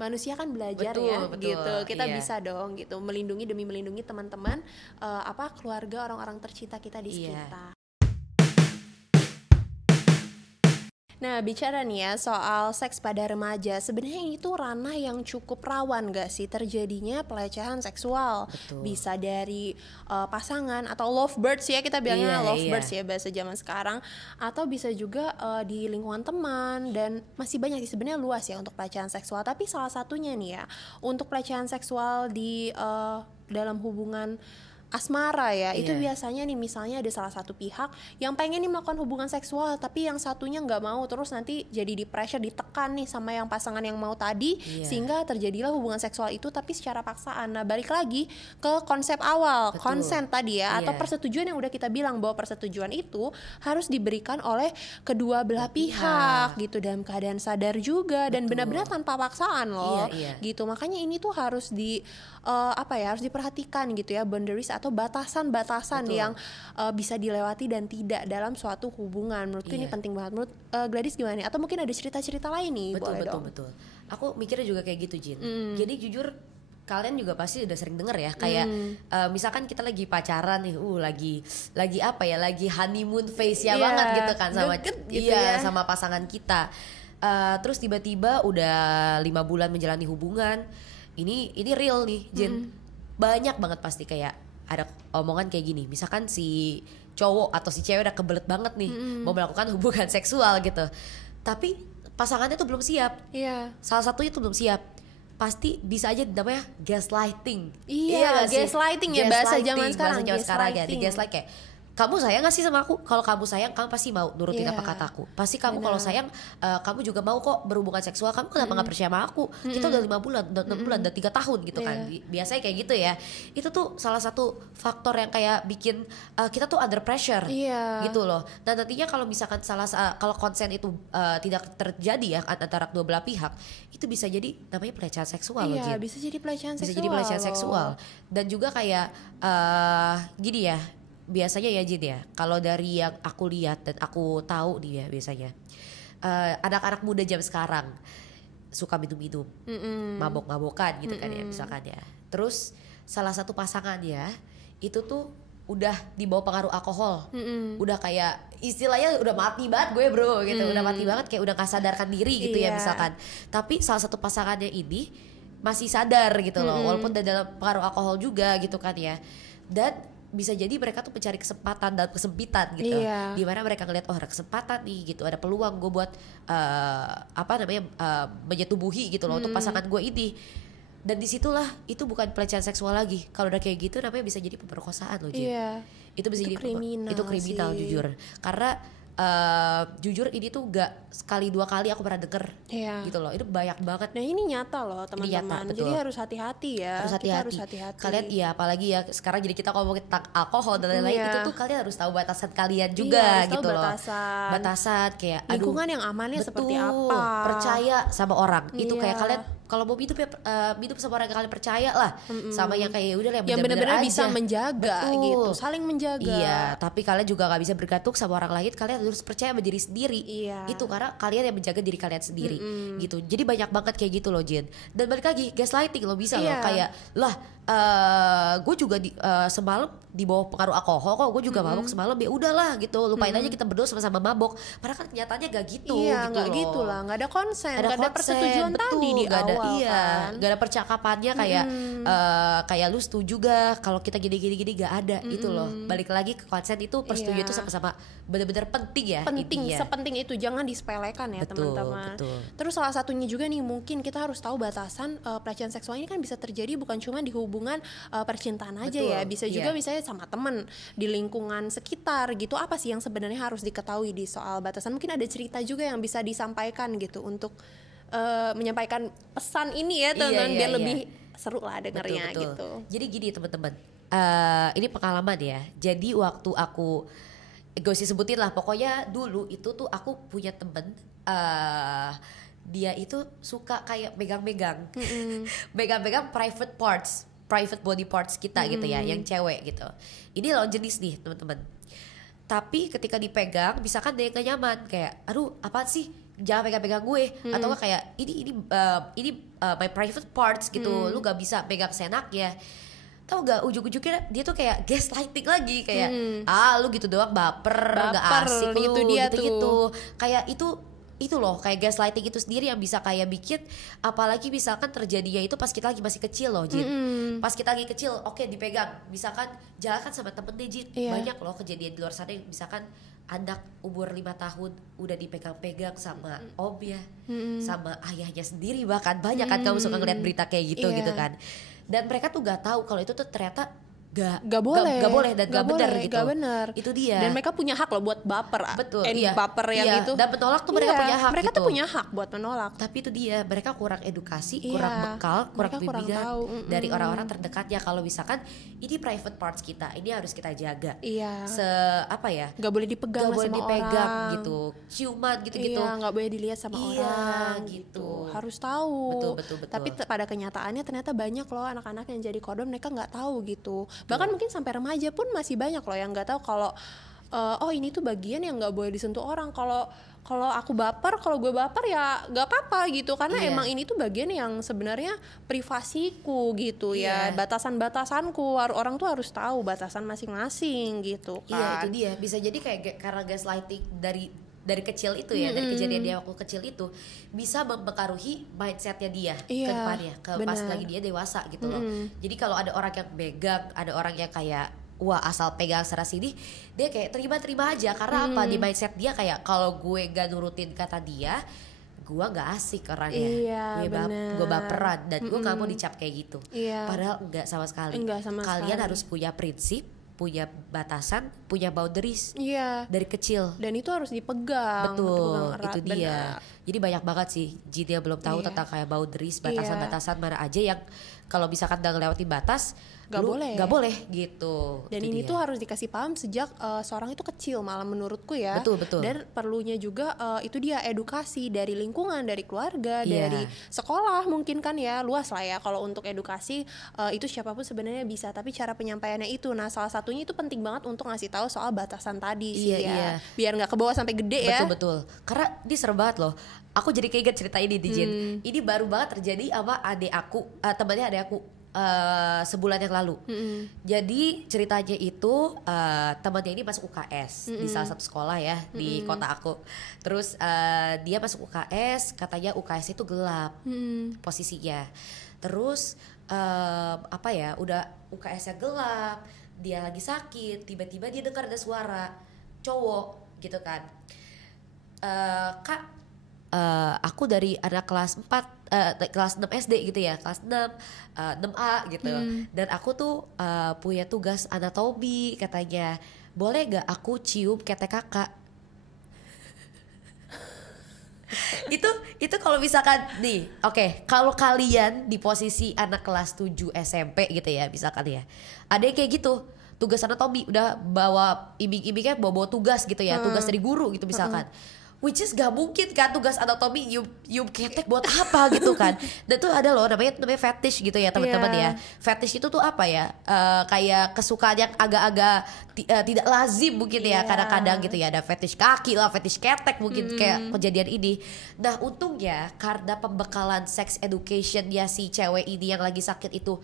manusia kan belajar gitu. Kita bisa dong gitu melindungi demi melindungi teman-teman, keluarga, orang-orang tercinta kita di sekitar. Nah, bicara nih ya soal seks pada remaja, sebenarnya itu ranah yang cukup rawan gak sih terjadinya pelecehan seksual. Bisa dari pasangan atau lovebirds ya, kita bilangnya lovebirds ya bahasa zaman sekarang, atau bisa juga di lingkungan teman, dan masih banyak sih sebenarnya, luas ya untuk pelecehan seksual. Tapi salah satunya nih ya, untuk pelecehan seksual di dalam hubungan asmara ya, itu biasanya nih misalnya ada salah satu pihak yang pengen nih melakukan hubungan seksual, tapi yang satunya nggak mau, terus nanti jadi di pressure, ditekan nih sama yang pasangan yang mau tadi, sehingga terjadilah hubungan seksual itu tapi secara paksaan. Nah balik lagi ke konsep awal, consent tadi ya, atau persetujuan yang udah kita bilang bahwa persetujuan itu harus diberikan oleh kedua belah pihak gitu, dalam keadaan sadar juga dan benar-benar tanpa paksaan loh gitu. Makanya ini tuh harus harus diperhatikan gitu ya, boundaries atau batasan-batasan yang bisa dilewati dan tidak dalam suatu hubungan. Menurutku ini penting banget. Menurut Gladys gimana nih? Atau mungkin ada cerita-cerita lain nih? Betul. Aku mikirnya juga kayak gitu, Jin. Jadi jujur kalian juga pasti udah sering denger ya, kayak misalkan kita lagi pacaran nih, lagi honeymoon phase ya banget gitu kan sama sama pasangan kita. Terus tiba-tiba udah 5 bulan menjalani hubungan. Ini real nih, Jin. Banyak banget pasti kayak ada omongan kayak gini, misalkan si cowok atau si cewek udah kebelet banget nih mau melakukan hubungan seksual gitu, tapi pasangannya tuh belum siap. Salah satunya tuh belum siap, pasti bisa aja namanya gaslighting. Gaslighting ya, bahasa zaman sekarang. Ya, di gaslight kayak, kamu sayang gak sih sama aku? Kalau kamu sayang, kamu pasti mau nurutin apa kataku. Pasti kamu kalau sayang, kamu juga mau kok berhubungan seksual. Kamu kenapa gak percaya sama aku? Kita udah 5 bulan, udah 6 bulan, udah 3 tahun gitu kan. Biasanya kayak gitu ya. Itu tuh salah satu faktor yang kayak bikin kita tuh under pressure gitu loh. Nah nantinya kalau misalkan kalau konsen itu tidak terjadi ya antara kedua belah pihak, itu bisa jadi namanya pelecehan seksual loh, Jin. Bisa jadi pelecehan seksual. Bisa jadi pelecehan seksual. Dan juga kayak gini ya, biasanya ya Jin ya, kalau dari yang aku lihat dan aku tahu nih ya, biasanya anak-anak muda jam sekarang suka minum-minum, mabok-mabokan gitu kan ya misalkan ya. Terus salah satu pasangannya itu tuh udah di bawah pengaruh alkohol, udah kayak istilahnya udah mati banget gue bro gitu, udah mati banget, kayak udah gak sadarkan diri gitu ya misalkan. Tapi salah satu pasangannya ini masih sadar gitu loh, walaupun dalam pengaruh alkohol juga gitu kan ya. Dan bisa jadi mereka tuh mencari kesempatan dan kesempitan gitu, dimana mereka ngeliat ada kesempatan nih gitu, ada peluang gue buat menyetubuhi gitu loh untuk pasangan gue ini. Dan disitulah itu bukan pelecehan seksual lagi. Kalau udah kayak gitu namanya bisa jadi pemerkosaan loh Jin. Itu bisa jadi kriminal jujur. Karena jujur ini tuh gak sekali 2 kali aku pernah denger gitu loh. Itu banyak banget. Nah ini nyata loh teman-teman. Jadi harus hati-hati ya. Harus hati-hati. Kalian apalagi ya sekarang jadi kita ngomongin tentang alkohol dan lain-lain, itu tuh kalian harus tahu batasan kalian juga gitu loh. Batasan kayak lingkungan yang amannya seperti apa. Percaya sama orang. Itu kayak kalian kalau mau minum minum sama orang yang kalian percaya lah, sama yang kayak udah yang benar-benar bisa menjaga gitu, saling menjaga. Iya, tapi kalian juga nggak bisa bergantung sama orang lain, kalian harus percaya sama diri sendiri. Itu karena kalian yang menjaga diri kalian sendiri gitu. Jadi banyak banget kayak gitu loh Jin. Dan balik lagi gaslighting lo bisa loh, kayak lah gue juga semalam di bawah pengaruh alkohol kok, gue juga mabok semalam, ya udahlah gitu, lupain aja kita berdua sama-sama mabok. Padahal kan kenyataannya gak gitu. Nggak gitu lah, nggak ada konsen, nggak ada persetujuan tadi di awal kan. Gak ada percakapannya kayak kayak lu setuju gak kalau kita gini-gini gak ada itu loh. Balik lagi ke konsen itu, persetujuan itu sama-sama benar-benar penting ya. Sepenting itu, jangan disepelekan ya teman-teman. Terus salah satunya juga nih, mungkin kita harus tahu batasan pelecehan seksual ini kan bisa terjadi bukan cuma di hubungan percintaan aja ya, bisa juga misalnya sama temen di lingkungan sekitar gitu. Apa sih yang sebenarnya harus diketahui di soal batasan? Mungkin ada cerita juga yang bisa disampaikan gitu untuk menyampaikan pesan ini ya teman-teman, biar lebih seru lah dengarnya gitu. Jadi gini teman-teman, ini pengalaman ya. Jadi waktu aku gak usah sebutin lah, pokoknya dulu itu tuh aku punya temen, dia itu suka kayak megang-megang megang-megang private body parts kita gitu ya, yang cewek gitu. Ini lawan jenis nih teman-teman. Tapi ketika dipegang, misalkan dia gak nyaman, kayak aduh apaan sih, jangan pegang-pegang gue, atau kayak ini my private parts gitu, lu gak bisa pegang senaknya. Tahu gak ujung-ujungnya dia tuh kayak gaslighting lagi, kayak lu gitu doang, baper gak asik lu gitu. Kayak itu loh, kayak gaslighting itu sendiri yang bisa kayak bikin, apalagi misalkan terjadinya itu pas kita lagi masih kecil loh Jin. Pas kita lagi kecil, oke, dipegang, misalkan jalan kan sama temen deh Jin. Banyak loh kejadian di luar sana yang misalkan anak umur 5 tahun udah dipegang-pegang sama omnya, sama ayahnya sendiri, bahkan banyak kan kamu suka ngeliat berita kayak gitu gitu kan. Dan mereka tuh gak tahu kalau itu tuh ternyata gak boleh dan gak benar gitu. Gak benar. Itu dia. Dan mereka punya hak loh buat baper. Betul. Baper yang itu. Dan menolak tuh mereka punya hak. Mereka gitu. tuh punya hak buat menolak. Tapi itu dia, mereka kurang edukasi, kurang bekal, kurang bimbingan dari orang-orang terdekatnya. Kalau misalkan ini private parts kita, ini harus kita jaga. Gak boleh dipegang sama orang gitu. Ciuman gitu-gitu. Gak boleh dilihat sama orang gitu. Harus tahu. Betul. Tapi pada kenyataannya ternyata banyak loh anak-anak yang jadi korban, mereka gak tahu gitu. Bahkan mungkin sampai remaja pun masih banyak loh yang nggak tahu kalau ini tuh bagian yang nggak boleh disentuh orang. Kalau gue baper ya nggak apa-apa gitu, karena emang ini tuh bagian yang sebenarnya privasiku gitu ya, batasan-batasanku. Orang tuh harus tahu batasan masing-masing gitu kan. Itu dia, bisa jadi kayak karena gaslighting dari kecil itu ya, dari kejadian dia waktu kecil itu bisa mempengaruhi mindsetnya dia ke depannya, pas lagi dia dewasa gitu loh. Jadi kalau ada orang yang megang, ada orang yang kayak wah asal pegang sana sini dia kayak terima aja karena apa, di mindset dia kayak kalau gue gak nurutin kata dia gue gak asik orangnya, gue baperan dan gue gak mau dicap kayak gitu. Padahal enggak sama sekali. Kalian harus punya prinsip, punya batasan, punya boundaries dari kecil. Dan itu harus dipegang. Betul, itu dia. Jadi banyak banget sih Jin yang belum tahu tentang kayak boundaries, batasan-batasan mana aja yang kalau misalkan udah ngelewatin batas gak boleh gitu. Dan ini tuh harus dikasih paham sejak seorang itu kecil malah menurutku ya. Betul. Dan perlunya juga itu dia edukasi dari lingkungan, dari keluarga, dari sekolah mungkin kan ya, luas lah ya kalau untuk edukasi itu siapapun sebenarnya bisa, tapi cara penyampaiannya itu. Nah salah satunya itu penting banget untuk ngasih tahu soal batasan tadi sih ya. Biar nggak kebawa sampai gede ya. Betul. Karena ini seru banget loh. Aku jadi keinget cerita ini di Jin. Ini baru banget terjadi sama adik aku, temannya adik aku. Sebulan yang lalu. Jadi ceritanya itu temannya ini masuk UKS di salah satu sekolah ya di kota aku. Terus dia masuk UKS, katanya UKS itu gelap posisinya. Terus udah UKS-nya gelap, dia lagi sakit, tiba-tiba dia dengar ada suara cowok gitu kan. Kak, aku dari anak kelas 4 kelas 6 SD gitu ya, kelas 6A gitu. Dan aku tuh punya tugas anatomi katanya. Boleh gak aku cium ketek kakak? itu kalau misalkan nih, oke, kalau kalian di posisi anak kelas 7 SMP gitu ya, misalkan ya. Ada yang kayak gitu, tugas anatomi udah bawa iming-imingnya bawa tugas gitu ya, tugas dari guru gitu misalkan. Which is gak mungkin kan tugas anatomi you ketek buat apa gitu kan. Dan tuh ada loh namanya fetish gitu ya teman-teman ya. Fetish itu tuh apa ya, kayak kesukaan yang agak-agak tidak lazim mungkin ya kadang-kadang gitu ya. Ada fetish kaki lah, fetish ketek mungkin kayak kejadian ini. Nah untungnya karena pembekalan sex education ya si cewek ini yang lagi sakit itu,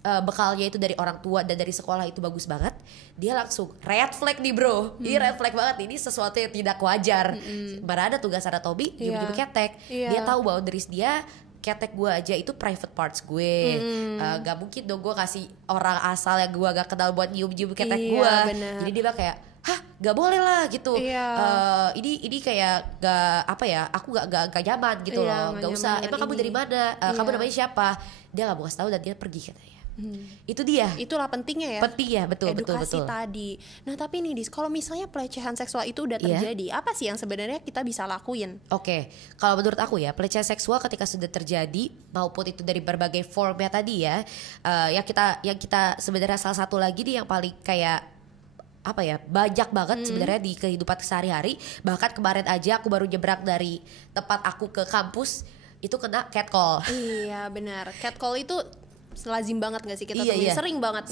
bekalnya itu dari orang tua dan dari sekolah itu bagus banget, dia langsung red flag nih bro. Ini red flag banget, ini sesuatu yang tidak wajar. Mana ada tugas anatomi tiba-tiba ketek. Dia tahu bahwa dari dia ketek gue aja itu private parts gue. Gak mungkin dong gue kasih orang asal yang gue gak kenal buat nyium-nyium ketek gue. Jadi dia kayak gak boleh lah gitu. Ini kayak gak apa ya, aku gak nyaman gitu loh. Gak usah, emang kamu dari mana, kamu namanya siapa. Dia gak mau kasih tahu dan dia pergi katanya. Itu dia. Itulah pentingnya ya. Penting ya, betul. Edukasi tadi. Nah tapi nih Dis, kalau misalnya pelecehan seksual itu udah terjadi, apa sih yang sebenarnya kita bisa lakuin? Oke, kalau menurut aku ya, pelecehan seksual ketika sudah terjadi, maupun itu dari berbagai formnya tadi ya, yang kita sebenarnya salah satu lagi nih yang paling kayak apa ya, banyak banget sebenarnya di kehidupan sehari-hari. Bahkan kemarin aja aku baru nyebrang dari tempat aku ke kampus, itu kena catcall. Iya benar, catcall itu lazim banget gak sih kita temuin? Sering banget.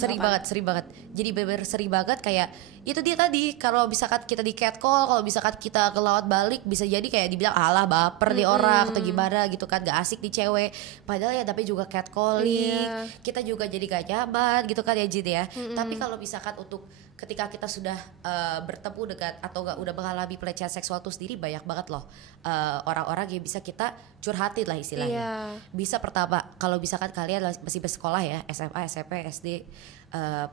Jadi bener sering banget, kayak itu dia tadi, kalau misalkan kita di catcall, kalau misalkan kita kelawat balik, bisa jadi kayak dibilang alah baper nih orang atau gimana gitu kan, gak asik di cewek. Padahal ya tapi juga catcalling, kita juga jadi gak nyaman gitu kan ya Jin ya. Tapi kalau misalkan untuk ketika kita sudah bertemu dengan atau udah mengalami pelecehan seksual itu sendiri, banyak banget loh orang-orang yang bisa kita curhatin lah istilahnya. Bisa pertama, kalau misalkan kalian masih bersekolah ya, SMA, SMP, SD,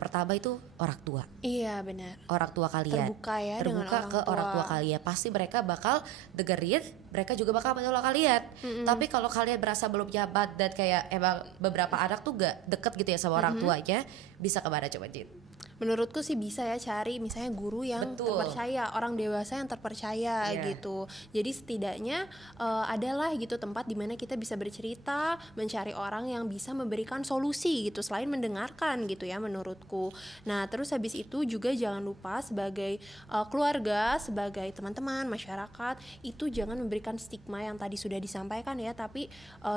pertama itu orang tua. Iya benar. Orang tua kalian. Terbuka ke orang tua kalian. Pasti mereka bakal dengerin, mereka juga bakal menolak kalian. Tapi kalau kalian berasa belum nyaman dan kayak emang beberapa anak tuh gak deket gitu ya sama orang tuanya, bisa kemana coba Jin? Menurutku sih bisa ya cari misalnya guru yang terpercaya, orang dewasa yang terpercaya gitu. Jadi setidaknya adalah gitu tempat dimana kita bisa bercerita, mencari orang yang bisa memberikan solusi gitu selain mendengarkan gitu ya menurutku. Nah terus habis itu juga jangan lupa sebagai keluarga, sebagai teman-teman, masyarakat, itu jangan memberikan stigma yang tadi sudah disampaikan ya, tapi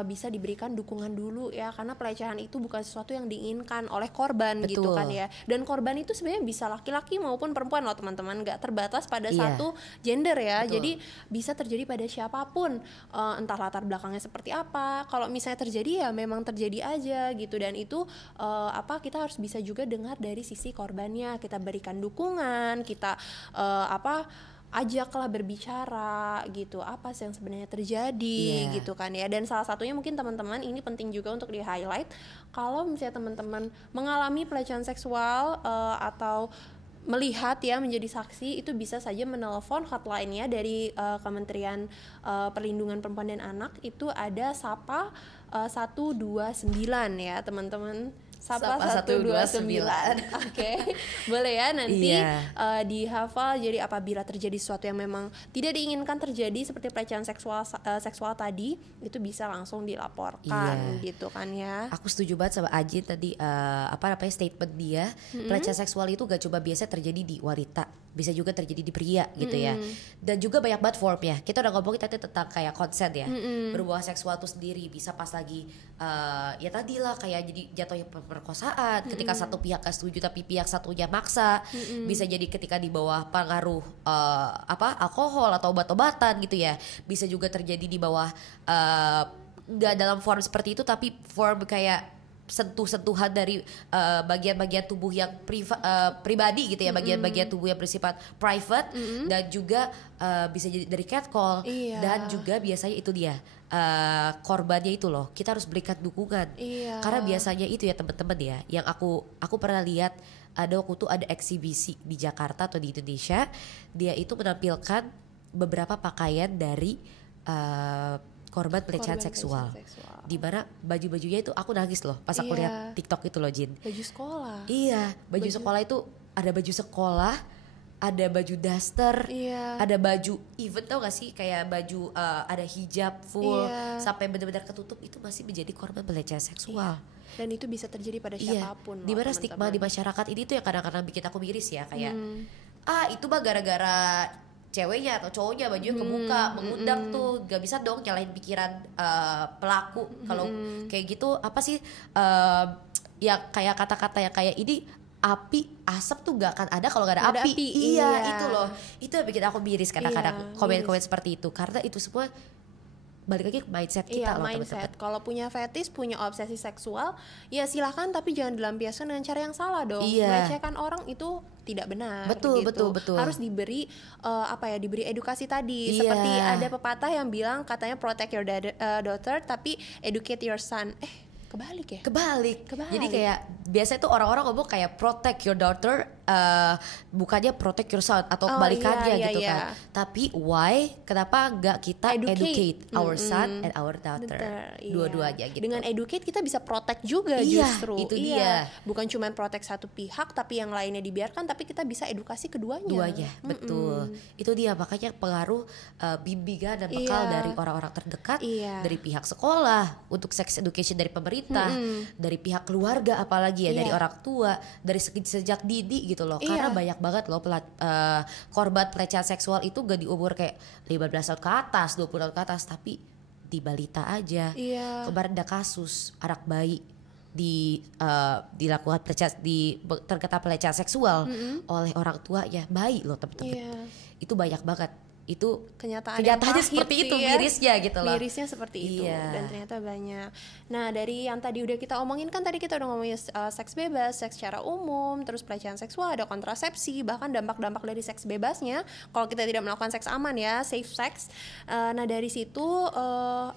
bisa diberikan dukungan dulu ya, karena pelecehan itu bukan sesuatu yang diinginkan oleh korban gitu kan ya. Dan korban itu sebenarnya bisa laki-laki maupun perempuan loh teman-teman, nggak terbatas pada satu gender ya. Jadi bisa terjadi pada siapapun, entah latar belakangnya seperti apa. Kalau misalnya terjadi ya memang terjadi aja gitu, dan itu kita harus bisa juga dengar dari sisi korbannya, kita berikan dukungan, kita ajaklah berbicara gitu, apa sih yang sebenarnya terjadi gitu kan ya. Dan salah satunya mungkin teman-teman ini penting juga untuk di highlight, kalau misalnya teman-teman mengalami pelecehan seksual atau melihat ya menjadi saksi, itu bisa saja menelpon hotline-nya dari Kementerian Perlindungan Perempuan dan Anak, itu ada SAPA 129 ya teman-teman. SAPA 129. Oke. Boleh ya nanti dihafal. Jadi apabila terjadi sesuatu yang memang tidak diinginkan terjadi seperti pelecehan seksual tadi, itu bisa langsung dilaporkan gitu kan ya. Aku setuju banget sama Ajin tadi statement dia. Pelecehan seksual itu gak cuma biasa terjadi di wanita, bisa juga terjadi di pria gitu ya. Dan juga banyak banget formnya. Kita udah ngomongin tadi tentang kayak konsen ya. Berhubungan seksual itu sendiri bisa pas lagi ya tadi lah kayak jadi jatuhnya perkosaan ketika satu pihak gak setuju tapi pihak satunya maksa. Bisa jadi ketika di bawah pengaruh alkohol atau obat-obatan gitu ya. Bisa juga terjadi di bawah gak dalam form seperti itu tapi form kayak sentuhan dari bagian-bagian tubuh yang pribadi gitu ya, bagian-bagian tubuh yang bersifat private, dan juga bisa jadi dari catcall, dan juga biasanya itu dia korbannya itu loh, kita harus berikan dukungan, karena biasanya itu ya teman-teman ya, yang aku pernah lihat ada waktu itu ada eksibisi di Jakarta atau di Indonesia, dia itu menampilkan beberapa pakaian dari korban pelecehan seksual. Di mana baju-bajunya itu aku nangis loh pas aku lihat TikTok itu loh, Jin. Baju sekolah. Iya, baju sekolah itu ada baju sekolah, ada baju daster, ada baju even, tau gak sih kayak baju ada hijab full sampai benar-benar ketutup, itu masih menjadi korban pelecehan seksual. Dan itu bisa terjadi pada siapapun. Di mana stigma di masyarakat ini tuh yang kadang-kadang bikin aku miris ya, kayak itu mah gara-gara ceweknya atau cowoknya bajunya kebuka, mengundang tuh, gak bisa dong nyalahin pikiran pelaku. Kalau kayak gitu apa sih ya kayak kata-kata yang kayak ini, api asap tuh gak akan ada kalau gak ada api. Iya itu loh, itu yang bikin aku miris kadang-kadang komen-komen seperti itu, karena itu semua balik lagi ke mindset kita loh mindset. Kalau punya fetish, punya obsesi seksual, ya silakan, tapi jangan dilampiaskan dengan cara yang salah dong. Melecehkan orang itu tidak benar. Betul. Harus diberi diberi edukasi tadi. Seperti ada pepatah yang bilang katanya protect your daughter tapi educate your son. Kebalik ya? Kebalik. Jadi kayak biasanya tuh orang-orang ngomong kayak protect your daughter, bukannya protect your son atau kebalikannya gitu kan. Tapi why? Kenapa nggak kita educate our son and our daughter? Dua-duanya gitu. Dengan educate kita bisa protect juga justru. Itu dia. Bukan cuma protect satu pihak tapi yang lainnya dibiarkan, tapi kita bisa edukasi keduanya. Betul. Itu dia, makanya pengaruh bimbingan dan bekal dari orang-orang terdekat, dari pihak sekolah untuk sex education dari pemerintah, dari pihak keluarga apalagi ya, dari orang tua, dari sejak dini gitu loh. Karena banyak banget loh korban pelecehan seksual itu gak di umur kayak 15 tahun ke atas, 20 tahun ke atas, tapi di balita aja. Kemarin ada kasus anak bayi dilakukan terkena pelecehan seksual oleh orang tuanya, bayi loh teman-teman. Itu banyak banget. Itu kenyataannya seperti itu, mirisnya gitu loh. Mirisnya seperti itu, dan ternyata banyak. Nah, dari yang tadi udah kita omongin kan, tadi kita udah ngomongin seks bebas, seks secara umum, terus pelecehan seksual, ada kontrasepsi, bahkan dampak-dampak dari seks bebasnya kalau kita tidak melakukan seks aman ya, safe sex. Nah, dari situ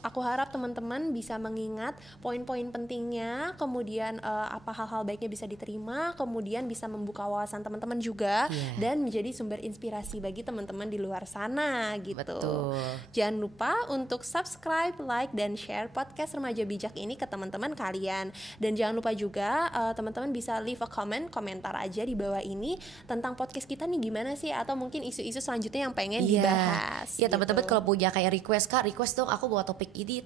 aku harap teman-teman bisa mengingat poin-poin pentingnya, kemudian apa hal-hal baiknya bisa diterima, kemudian bisa membuka wawasan teman-teman juga, dan menjadi sumber inspirasi bagi teman-teman di luar sana. Gitu. Betul. Jangan lupa untuk subscribe, like, dan share podcast Remaja Bijak ini ke teman-teman kalian. Dan jangan lupa juga teman-teman bisa leave a komentar aja di bawah ini tentang podcast kita nih gimana sih, atau mungkin isu-isu selanjutnya yang pengen dibahas. Iya, teman-teman kalau punya kayak request dong, aku bawa topik ini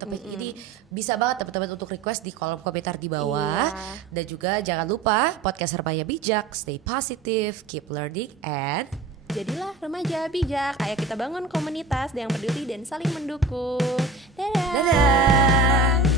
bisa banget teman-teman untuk request di kolom komentar di bawah. Dan juga jangan lupa podcast Remaja Bijak, stay positive, keep learning, and jadilah remaja bijak. Ayo kita bangun komunitas yang peduli dan saling mendukung. Dadah.